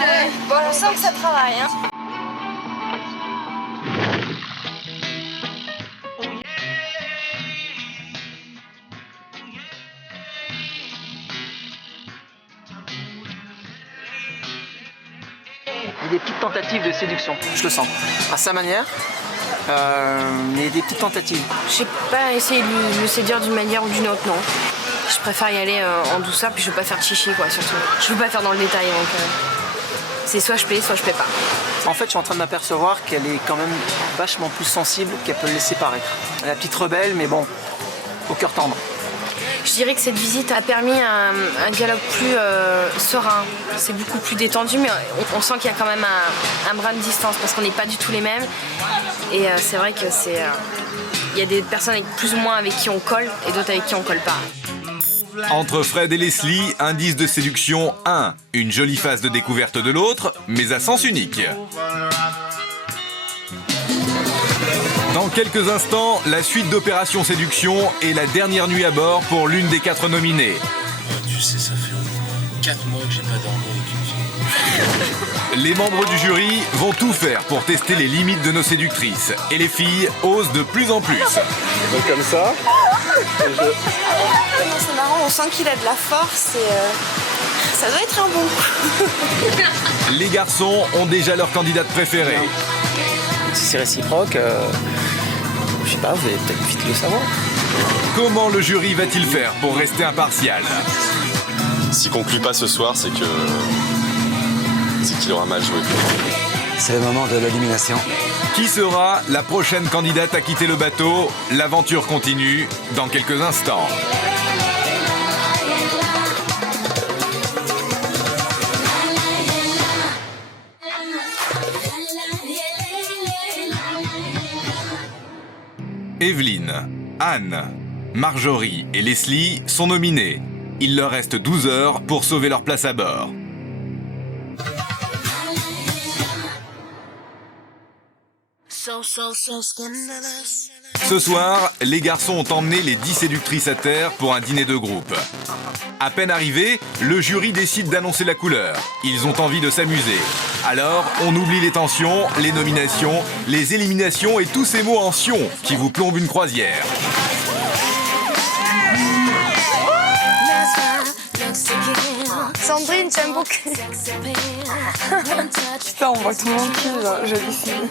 Bon, on sent que ça travaille, hein. Il y a des petites tentatives de séduction, je le sens. À sa manière, mais des petites tentatives. J'ai pas essayé de le séduire d'une manière ou d'une autre, non. Je préfère y aller en douceur, puis je veux pas faire de chichi, quoi, surtout. Je veux pas faire dans le détail, donc c'est soit je plais, soit je plais pas. En fait, je suis en train de m'apercevoir qu'elle est quand même vachement plus sensible qu'elle peut le laisser paraître. Elle est la petite rebelle, mais bon, au cœur tendre. Je dirais que cette visite a permis un dialogue plus serein. C'est beaucoup plus détendu, mais on sent qu'il y a quand même un brin de distance, parce qu'on n'est pas du tout les mêmes. Et c'est vrai que il y a des personnes plus ou moins avec qui on colle, et d'autres avec qui on colle pas. Entre Fred et Leslie, indice de séduction 1. Une jolie phase de découverte de l'autre, mais à sens unique. Dans quelques instants, la suite d'Opération Séduction et la dernière nuit à bord pour l'une des 4 nominées. Tu sais, ça fait au moins 4 mois que j'ai pas dormi avec une fille. Les membres du jury vont tout faire pour tester les limites de nos séductrices. Et les filles osent de plus en plus. Donc comme ça. C'est marrant, on sent qu'il a de la force et ça doit être un bon coup. Les garçons ont déjà leur candidate préférée. Si c'est réciproque, je sais pas, vous allez peut-être vite le savoir. Comment le jury va-t-il faire pour rester impartial? S'il conclut pas ce soir, c'est qu'il aura mal joué. C'est le moment de l'élimination. Qui sera la prochaine candidate à quitter le bateau? L'aventure continue dans quelques instants. Evelyne, Anne, Marjorie et Leslie sont nominées. Il leur reste 12 heures pour sauver leur place à bord. So scandalous. Ce soir, les garçons ont emmené les 10 séductrices à terre pour un dîner de groupe. À peine arrivé, le jury décide d'annoncer la couleur. Ils ont envie de s'amuser. Alors, on oublie les tensions, les nominations, les éliminations et tous ces mots en sion qui vous plombent une croisière. Sandrine, tu aimes beaucoup. Putain, on voit tout mon cul, là, jolissime.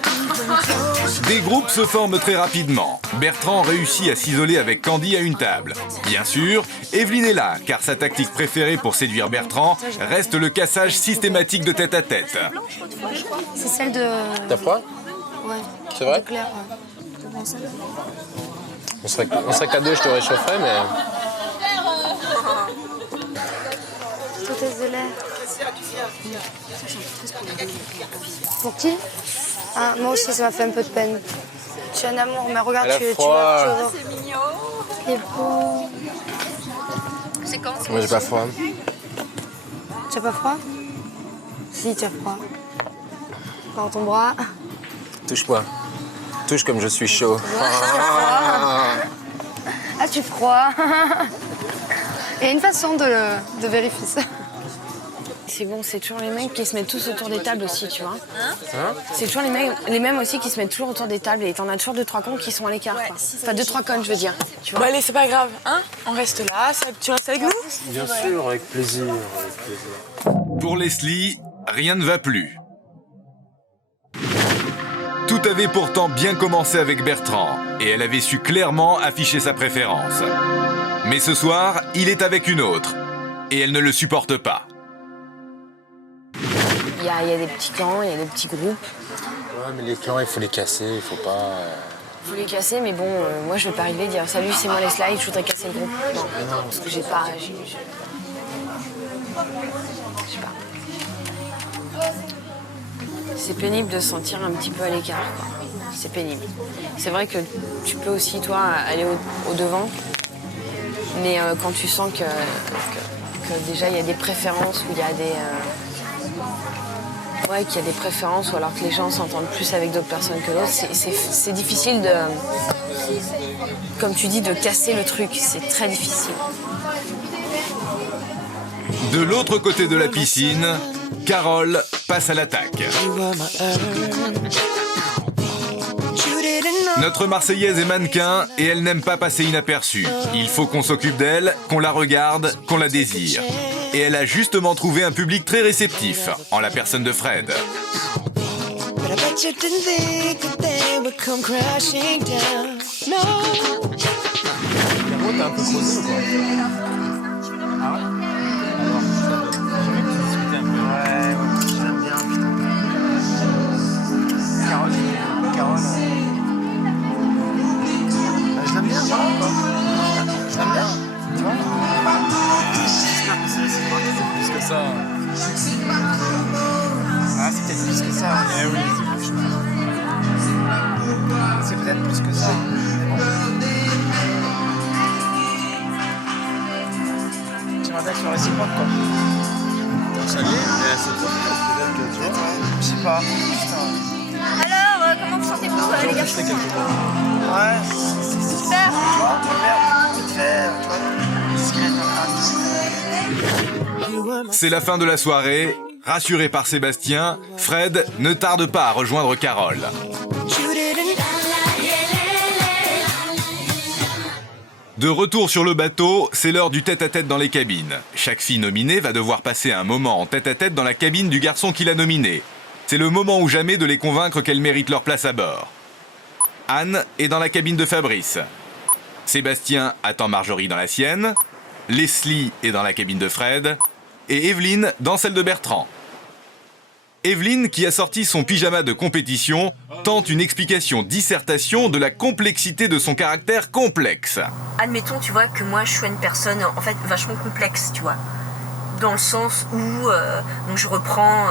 Des groupes se forment très rapidement. Bertrand réussit à s'isoler avec Candy à une table. Bien sûr, Evelyne est là, car sa tactique préférée pour séduire Bertrand reste le cassage systématique de tête à tête. C'est celle de... T'as froid? Ouais. C'est vrai? Claire, On serait qu'à deux, je te réchaufferais, mais... Hôtesse de l'air. Pour qui? Ah, moi aussi, ça m'a fait un peu de peine. Tu es un amour, mais regarde, Elle a tu vas froid. C'est mignon. Il est beau. C'est quand? Moi, j'ai pas froid. Tu as pas froid? Si, tu as froid. Prends ton bras. Touche-moi. Touche comme je suis chaud. Ah, tu crois? Il y a une façon de vérifier ça. C'est bon, c'est toujours les mecs qui se mettent tous autour des tables aussi, tu vois. Hein? C'est toujours les mêmes aussi qui se mettent toujours autour des tables et t'en as toujours 2-3 cons qui sont à l'écart. Quoi. Enfin, 2-3 connes, je veux dire. Tu vois. Bon, allez, c'est pas grave, hein? On reste là, tu restes avec nous? Bien sûr, avec plaisir. Pour Leslie, rien ne va plus. Tout avait pourtant bien commencé avec Bertrand et elle avait su clairement afficher sa préférence. Mais ce soir, il est avec une autre et elle ne le supporte pas. Il y a des petits clans, il y a des petits groupes. Ouais, mais les clans, il faut les casser, il faut pas... Il faut les casser, mais bon, moi je vais pas arriver et dire salut, c'est moi les slides, je voudrais casser le groupe. Non, parce que j'ai pas. Je sais pas. C'est pénible de se sentir un petit peu à l'écart, quoi. C'est pénible. C'est vrai que tu peux aussi, toi, aller au devant, mais quand tu sens que déjà il y a des préférences, où il y a des. Ouais, qu'il y a des préférences ou alors que les gens s'entendent plus avec d'autres personnes que d'autres, c'est difficile de, comme tu dis, de casser le truc. C'est très difficile. De l'autre côté de la piscine, Carole passe à l'attaque. Notre Marseillaise est mannequin et elle n'aime pas passer inaperçue. Il faut qu'on s'occupe d'elle, qu'on la regarde, qu'on la désire. Et elle a justement trouvé un public très réceptif, en la personne de Fred. T'as un peu creusé ou quoi? Ah ouais? Alors, j'ai vu que tu discutais un peu. Ouais, j'aime bien, putain. Carole. Je l'aime bien, voilà quoi. Je l'aime bien, tu vois? J'espère que c'est réciproque, c'est plus que ça. Ah, c'est peut-être plus que ça. Eh oui, c'est peut-être plus que ça. J'aimerais bien que ce soit réciproque, quoi. Donc ça y est, mais c'est peut-être que tu vois. Je sais pas, putain. Alors, comment vous sentez-vous, les gars? Ouais, c'est super. Tu vois, vite fait, tu vois, discret, C'est la fin de la soirée. Rassuré par Sébastien, Fred ne tarde pas à rejoindre Carole. De retour sur le bateau, c'est l'heure du tête-à-tête dans les cabines. Chaque fille nominée va devoir passer un moment en tête-à-tête dans la cabine du garçon qui l'a nominée. C'est le moment ou jamais de les convaincre qu'elles méritent leur place à bord. Anne est dans la cabine de Fabrice. Sébastien attend Marjorie dans la sienne. Leslie est dans la cabine de Fred. Et Evelyne dans celle de Bertrand. Evelyne, qui a sorti son pyjama de compétition, tente une explication-dissertation de la complexité de son caractère complexe. Admettons, tu vois, que moi je sois une personne en fait vachement complexe, tu vois. Dans le sens où, donc je reprends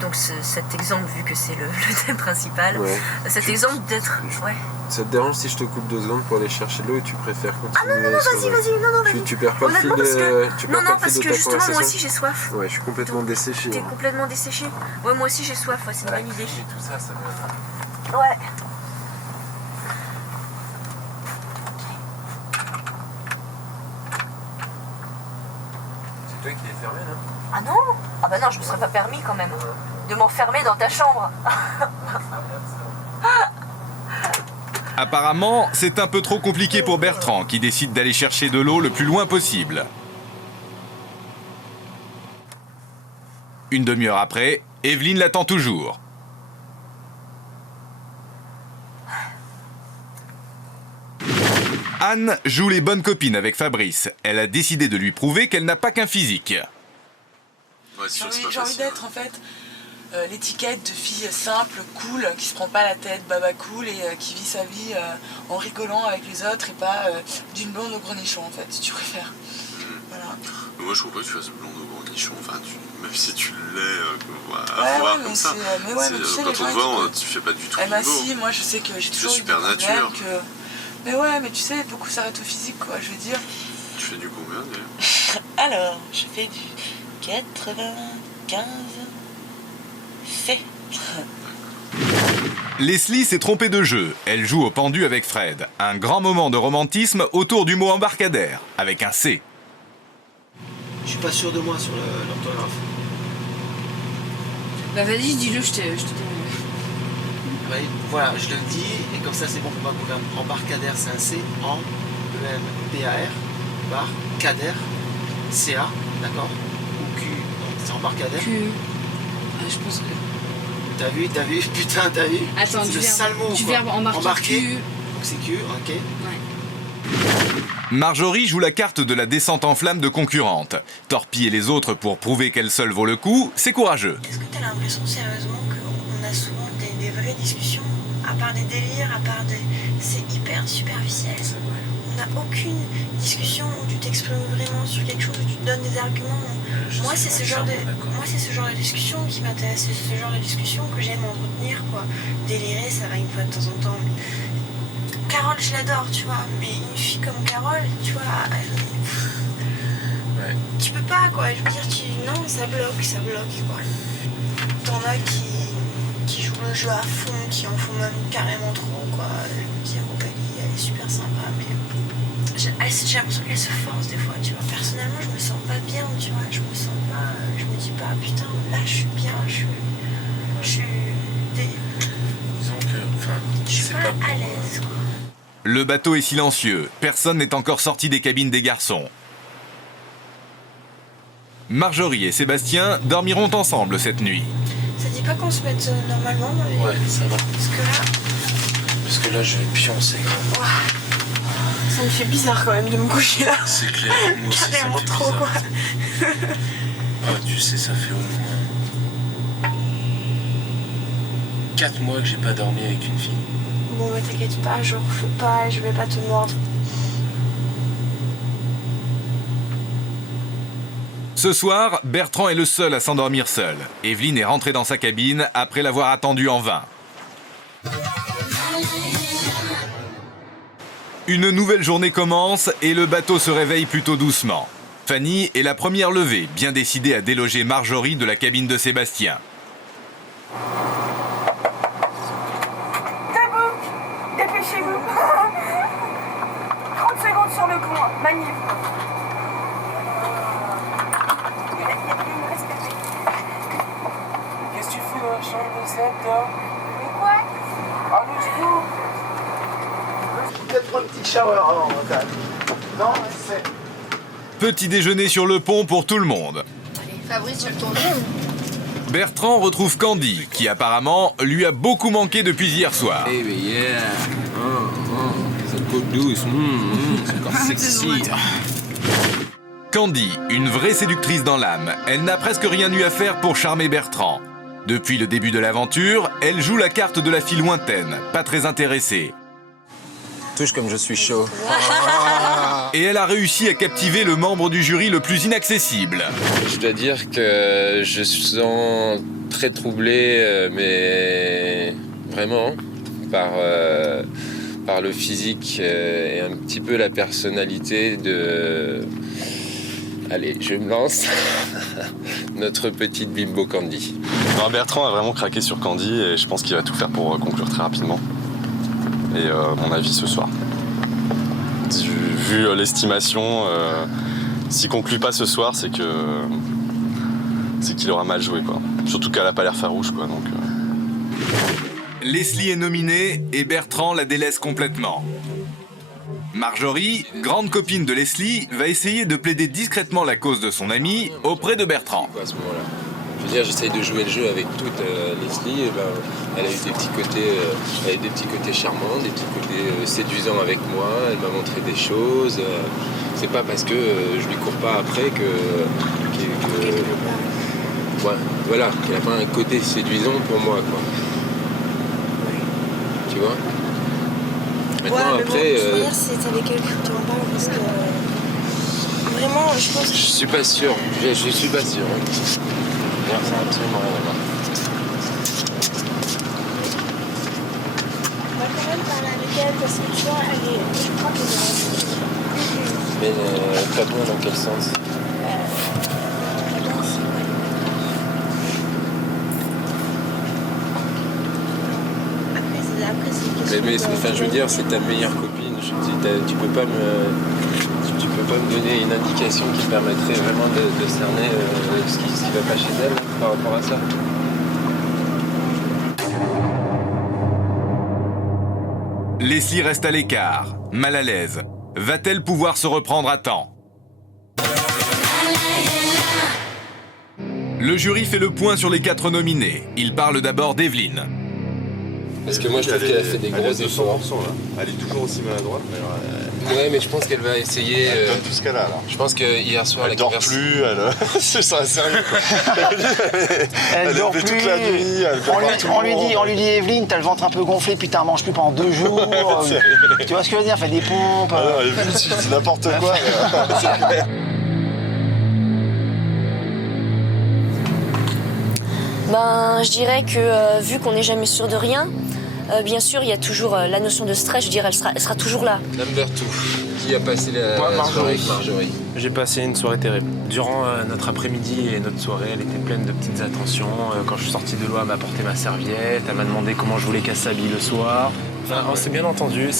donc cet exemple, vu que c'est le thème principal, ouais. Cet exemple d'être... Ouais. Ça te dérange si je te coupe 2 secondes pour aller chercher de l'eau et tu préfères continuer? Ah non, vas-y. Tu perds pas le fil de, parce que justement, moi aussi j'ai soif. Ouais, je suis complètement desséché. T'es complètement desséché? Ouais, moi aussi j'ai soif, ouais, c'est une bonne idée. Et tout ça, ça me... Ouais. toi qui est fermé, non? Ah non? Ah bah non, je me serais pas permis quand même de m'enfermer dans ta chambre. Apparemment, c'est un peu trop compliqué pour Bertrand qui décide d'aller chercher de l'eau le plus loin possible. Une demi-heure après, Evelyne l'attend toujours. Anne joue les bonnes copines avec Fabrice. Elle a décidé de lui prouver qu'elle n'a pas qu'un physique. Ouais, J'ai envie d'être en fait l'étiquette de fille simple, cool, qui se prend pas la tête, baba cool et qui vit sa vie en rigolant avec les autres et pas d'une blonde au grenichon en fait, si tu préfères. Voilà. Moi je trouve pas que tu fasses blonde au grenichon, enfin, même si tu l'es à voir comme ça. Mais ouais, mais tu sais, quand on te voit, tu fais pas du tout bah si, moi je sais que j'ai toujours eu des problèmes que... Mais ouais, mais tu sais, beaucoup s'arrêtent au physique quoi, je veux dire. Tu fais du combien d'ailleurs? Alors, je fais du 95... fait. Leslie s'est trompée de jeu. Elle joue au pendu avec Fred. Un grand moment de romantisme autour du mot embarcadère, avec un C. Je suis pas sûr de moi sur l'orthographe. Bah vas-y, dis-le, je te dis. Ouais, voilà, je le dis, et comme ça c'est bon pour ma gouverne. Embarcadère, c'est un C, en, E-M-B-A-R, bar, cadère, C-A, d'accord? Ou Q, donc c'est embarcadère. Q. Je pense que... T'as vu, putain, t'as vu? Attends, c'est le sale mot, du quoi. verbe embarquer. Q. Donc c'est Q, ok. Ouais. Marjorie joue la carte de la descente en flamme de concurrente. Torpiller les autres pour prouver qu'elle seule vaut le coup, c'est courageux. Est-ce que t'as l'impression sérieusement qu'on a souvent des vraies discussions, à part des délires, à part des... C'est hyper superficiel. On n'a aucune discussion où tu t'exprimes vraiment sur quelque chose, où tu te donnes des arguments. Moi, c'est ce genre de discussion qui m'intéresse, c'est ce genre de discussion que j'aime entretenir, quoi. Délirer, ça va une fois de temps en temps. Carole, je l'adore, tu vois, mais une fille comme Carole, tu vois, tu peux pas, quoi. Je veux dire, non, ça bloque, quoi. T'en as qui jouent le jeu à fond, qui en font même carrément trop, quoi. Je me dis, Aurélie, elle est super sympa, mais j'ai l'impression qu'elle se force des fois, tu vois. Personnellement, je me sens pas bien, tu vois. Je me sens pas, je me dis pas, putain, là, je suis bien, je suis pas à l'aise, quoi. Le bateau est silencieux. Personne n'est encore sorti des cabines des garçons. Marjorie et Sébastien dormiront ensemble cette nuit. Ça dit pas qu'on se mette normalement dans les... Ouais, ça va. Parce que là, je vais pioncer grave. Wow. Ça me fait bizarre quand même de me coucher là. C'est clair, moi aussi ça me fait trop bizarre. Quoi. Tu sais, ça fait au moins 4 mois que j'ai pas dormi avec une fille. Bon, mais t'inquiète pas, je refais pas, je vais pas te mordre. Ce soir, Bertrand est le seul à s'endormir seul. Evelyne est rentrée dans sa cabine après l'avoir attendu en vain. Une nouvelle journée commence et le bateau se réveille plutôt doucement. Fanny est la première levée, bien décidée à déloger Marjorie de la cabine de Sébastien. Debout, dépêchez-vous. 30 secondes sur le pont, magnifique. Qu'est-ce que tu fous dans la chambre de 7, toi? Mais quoi? Ah, le secours! Peut-être prendre une petite shower avant, quand même. Non, c'est... Petit déjeuner sur le pont pour tout le monde. Fabrice, tu veux le tourner? Bertrand retrouve Candy, qui apparemment lui a beaucoup manqué depuis hier soir. Eh bien, yeah. Cette côte douce, c'est encore sexy. Candy, une vraie séductrice dans l'âme, elle n'a presque rien eu à faire pour charmer Bertrand. Depuis le début de l'aventure, elle joue la carte de la fille lointaine, pas très intéressée. Touche comme je suis chaud. Et elle a réussi à captiver le membre du jury le plus inaccessible. Je dois dire que je sens très troublé, mais vraiment, par le physique et un petit peu la personnalité de... Allez, je me lance. Notre petite bimbo Candy. Non, Bertrand a vraiment craqué sur Candy et je pense qu'il va tout faire pour conclure très rapidement. Et mon avis ce soir. Vu l'estimation s'il conclut pas ce soir, c'est qu'il aura mal joué, quoi. Surtout qu'elle a pas l'air farouche, quoi. Donc, Leslie est nominée et Bertrand la délaisse complètement. Marjorie, grande copine de Leslie, va essayer de plaider discrètement la cause de son amie auprès de Bertrand. À ce moment-là, je veux dire, j'essaye de jouer le jeu avec toute Leslie. Et ben, elle a eu des petits côtés charmants, des petits côtés séduisants avec moi. Elle m'a montré des choses. C'est pas parce que je lui cours pas après voilà, qu'elle a pas un côté séduisant pour moi, quoi. Tu vois? Maintenant, mais après. Bon, je veux dire, c'est avec elle que tu en parles parce que. Vraiment, je pense que. Je suis pas sûr. Je suis pas sûr. Hein. D'ailleurs, ça n'a absolument rien à voir. On va quand même parler avec elle parce que tu vois, elle est. Je crois qu'elle est. Mais pas bien dans quel sens? Mais enfin, je veux dire, c'est ta meilleure copine. Je dis, tu peux pas me donner une indication qui permettrait vraiment de cerner ce qui va pas chez elle par rapport à ça. Leslie reste à l'écart, mal à l'aise. Va-t-elle pouvoir se reprendre à temps? Le jury fait le point sur les 4 nominés. Il parle d'abord d'Evelyne. Parce que moi je trouve qu'elle a fait des gros efforts. Elle est toujours aussi maladroite. Ouais, mais je pense qu'elle va essayer. Elle donne tout ce qu'elle a là. Je pense que hier soir elle dort plus. C'est ça, sérieux. Elle dort plus. Toute la nuit. On lui dit Evelyne, t'as le ventre un peu gonflé, puis t'en manges plus pendant 2 jours. Tu vois ce que je veux dire? Fais des pompes. Ah non, Evelyne, c'est n'importe quoi. Ben, je dirais que vu qu'on n'est jamais sûr de rien, bien sûr, il y a toujours la notion de stress, je dirais, elle sera toujours là. Number 2, qui a passé la soirée avec Marjorie? J'ai passé une soirée terrible. Durant notre après-midi et notre soirée, elle était pleine de petites attentions. Quand je suis sorti de l'eau, elle m'a apporté ma serviette, elle m'a demandé comment je voulais qu'elle s'habille le soir. Enfin, on s'est bien entendu,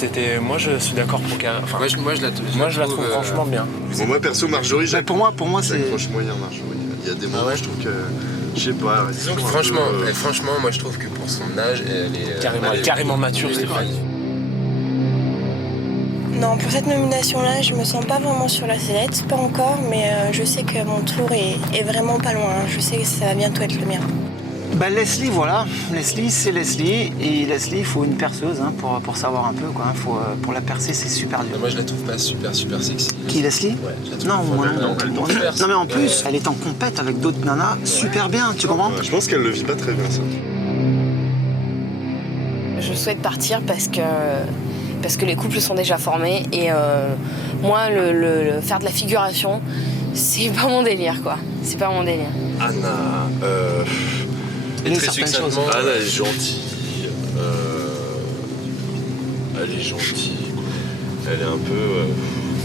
moi je suis d'accord pour qu'elle... Enfin, moi je la trouve franchement bien. Bon, moi perso, Marjorie, pour moi c'est... J'accroche moyen Marjorie. Il y a des moments, je trouve que... Je sais pas. Disons que franchement, moi je trouve que pour son âge, elle est carrément mature, Stéphane. Non, pour cette nomination-là, je me sens pas vraiment sur la sellette, pas encore, mais je sais que mon tour est vraiment pas loin. Je sais que ça va bientôt être le mien. Ben Leslie, voilà. Leslie, c'est Leslie. Et Leslie, il faut une perceuse pour savoir un peu, quoi. Pour la percer, c'est super dur. Moi, je la trouve pas super sexy. Qui, Leslie? Ouais, je la trouve. Non, moi non. Non, mais en plus, elle est en compète avec d'autres nanas super bien, tu comprends? Je pense qu'elle le vit pas très bien, ça. Je souhaite partir parce que les couples sont déjà formés et moi, le faire de la figuration, c'est pas mon délire, quoi. C'est pas mon délire. Anna, Et très succinctement, Anna est gentille. Elle est gentille. Elle est un peu...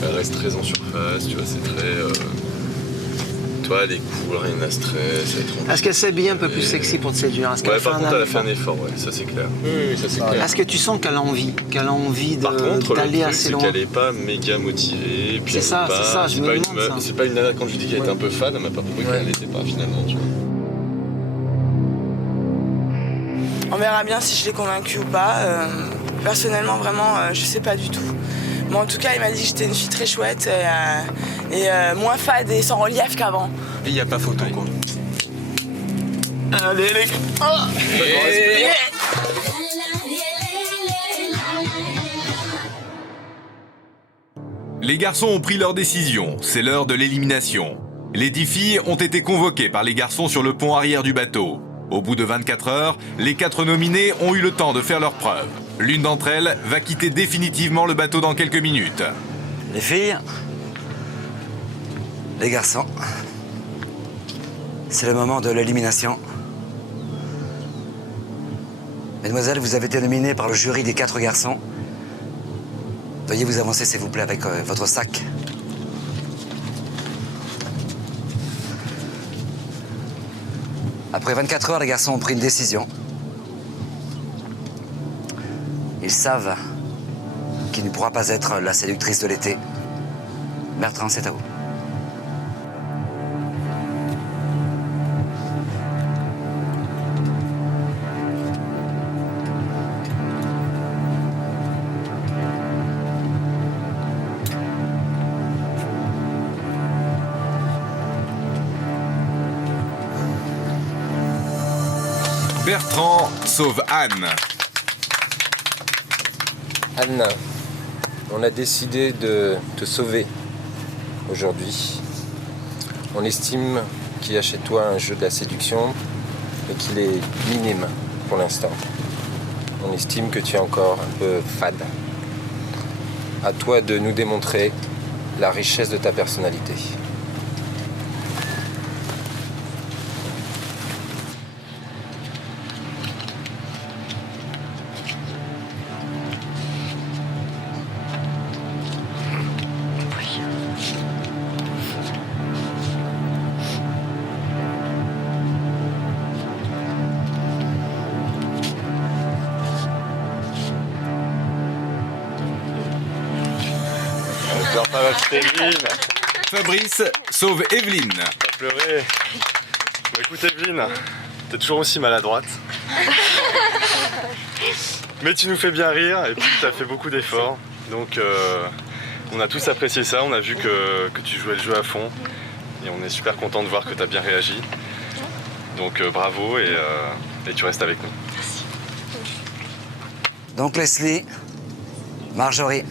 elle reste très en surface, tu vois, c'est très... Toi, elle est cool, rien à stress, elle est tranquille. Est-ce qu'elle s'habille un peu plus sexy pour te séduire? Ouais, par contre, elle a fait un effort, ouais, ça c'est clair. Oui, ça c'est clair. Est-ce que tu sens qu'elle a envie Par contre, d'aller le truc, assez loin? c'est qu'elle est pas méga motivée. C'est ça, je me demande ça. C'est pas une nana, quand je lui dis qu'elle était un peu fan, elle m'a pas prouvé qu'elle l'était pas finalement, tu vois. On verra bien si je l'ai convaincue ou pas. Personnellement, vraiment, je sais pas du tout. Mais en tout cas, il m'a dit que j'étais une fille très chouette et moins fade et sans relief qu'avant. Et il n'y a pas photo, quoi. Allez, les gars. Les garçons ont pris leur décision, c'est l'heure de l'élimination. Les 10 filles ont été convoquées par les garçons sur le pont arrière du bateau. Au bout de 24 heures, les 4 nominés ont eu le temps de faire leurs preuves. L'une d'entre elles va quitter définitivement le bateau dans quelques minutes. Les filles, les garçons, c'est le moment de l'élimination. Mesdemoiselles, vous avez été nominées par le jury des 4 garçons. Veuillez vous avancer, s'il vous plaît, avec votre sac. Après 24 heures, les garçons ont pris une décision. Ils savent qu'il ne pourra pas être la séductrice de l'été. Bertrand, c'est à vous. Bertrand sauve Anne. Anne, on a décidé de te sauver aujourd'hui. On estime qu'il y a chez toi un jeu de la séduction et qu'il est minime pour l'instant. On estime que tu es encore un peu fade. À toi de nous démontrer la richesse de ta personnalité. Fabrice sauve Evelyne. T'as pleuré. Bah, écoute Evelyne, t'es toujours aussi maladroite. Mais tu nous fais bien rire et puis t'as fait beaucoup d'efforts. Donc on a tous apprécié ça, on a vu que tu jouais le jeu à fond. Et on est super content de voir que t'as bien réagi. Donc bravo et tu restes avec nous. Donc Leslie, Marjorie,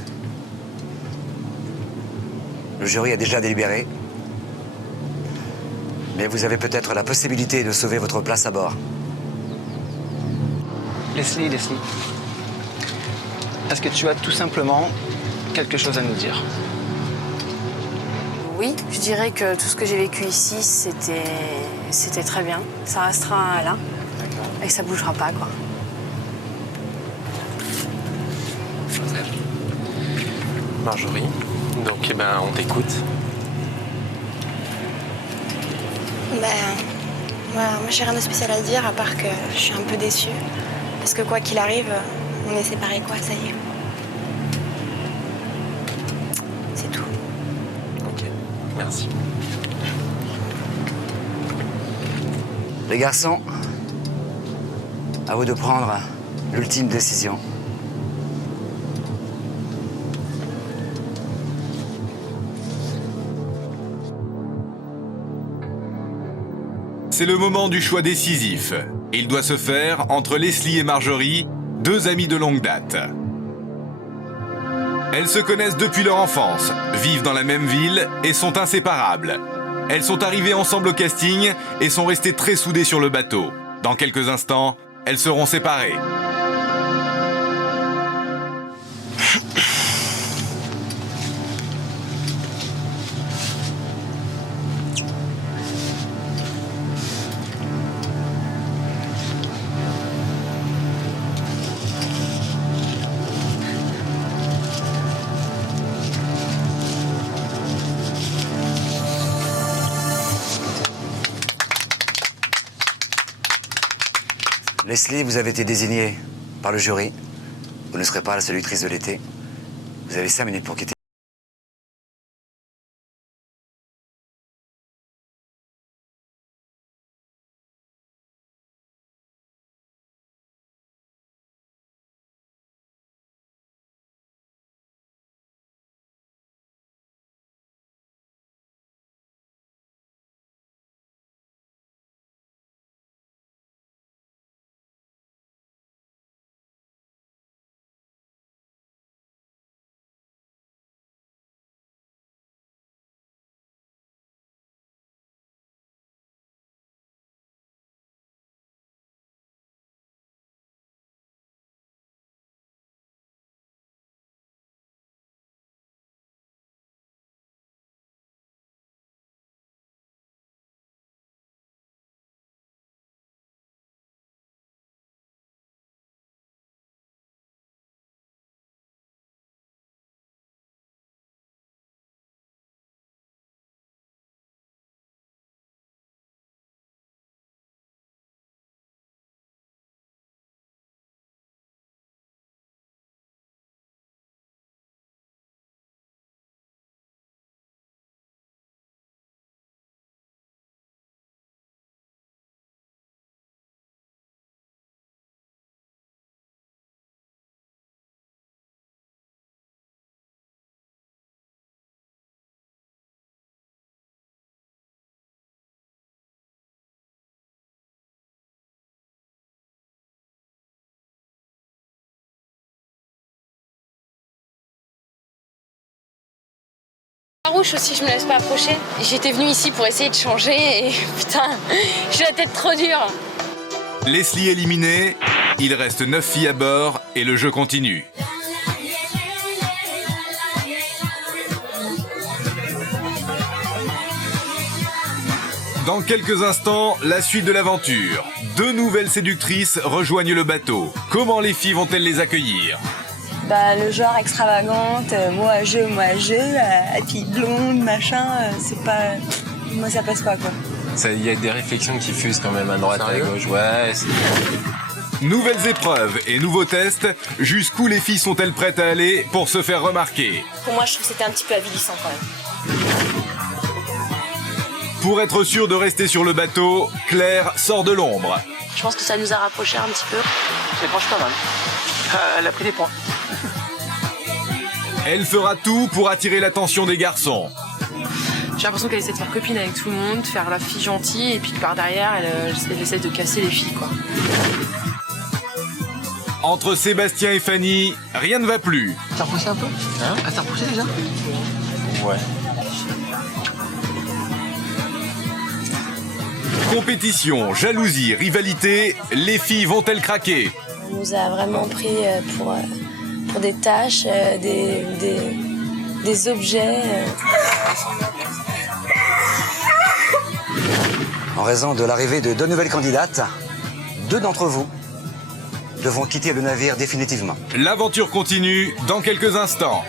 le jury a déjà délibéré. Mais vous avez peut-être la possibilité de sauver votre place à bord. Leslie, est-ce que tu as tout simplement quelque chose à nous dire? Oui, je dirais que tout ce que j'ai vécu ici, c'était très bien. Ça restera là et ça bougera pas, quoi. Marjorie, donc on t'écoute. Moi j'ai rien de spécial à dire à part que je suis un peu déçue. Parce que quoi qu'il arrive, on est séparés quoi, ça y est. C'est tout. Ok, merci. Les garçons, à vous de prendre l'ultime décision. C'est le moment du choix décisif. Et il doit se faire entre Leslie et Marjorie, deux amies de longue date. Elles se connaissent depuis leur enfance, vivent dans la même ville et sont inséparables. Elles sont arrivées ensemble au casting et sont restées très soudées sur le bateau. Dans quelques instants, elles seront séparées. Leslie, vous avez été désignée par le jury. Vous ne serez pas la séductrice de l'été. Vous avez 5 minutes pour quitter. Farouche aussi, je me laisse pas approcher. J'étais venue ici pour essayer de changer et putain, j'ai la tête trop dure. Leslie éliminée, il reste 9 filles à bord et le jeu continue. Dans quelques instants, la suite de l'aventure. 2 nouvelles séductrices rejoignent le bateau. Comment les filles vont-elles les accueillir? Bah, le genre extravagante, moi je, fille blonde, machin, c'est pas. Moi ça passe pas quoi. Il y a des réflexions qui fusent quand même à droite, à gauche. Ouais. Nouvelles épreuves et nouveaux tests. Jusqu'où les filles sont-elles prêtes à aller pour se faire remarquer? Pour moi, je trouve que c'était un petit peu avilissant quand même. Pour être sûr de rester sur le bateau, Claire sort de l'ombre. Je pense que ça nous a rapprochés un petit peu. C'est franchement pas mal. Elle a pris des points. Elle fera tout pour attirer l'attention des garçons. J'ai l'impression qu'elle essaie de faire copine avec tout le monde, de faire la fille gentille, et puis que par derrière, elle essaie de casser les filles, quoi. Entre Sébastien et Fanny, rien ne va plus. T'as repoussé un peu? Hein? Ah, t'as repoussé déjà? Ouais. Compétition, jalousie, rivalité, les filles vont-elles craquer? On nous a vraiment pris pour des tâches, des objets. En raison de l'arrivée de 2 nouvelles candidates, 2 d'entre vous devront quitter le navire définitivement. L'aventure continue dans quelques instants.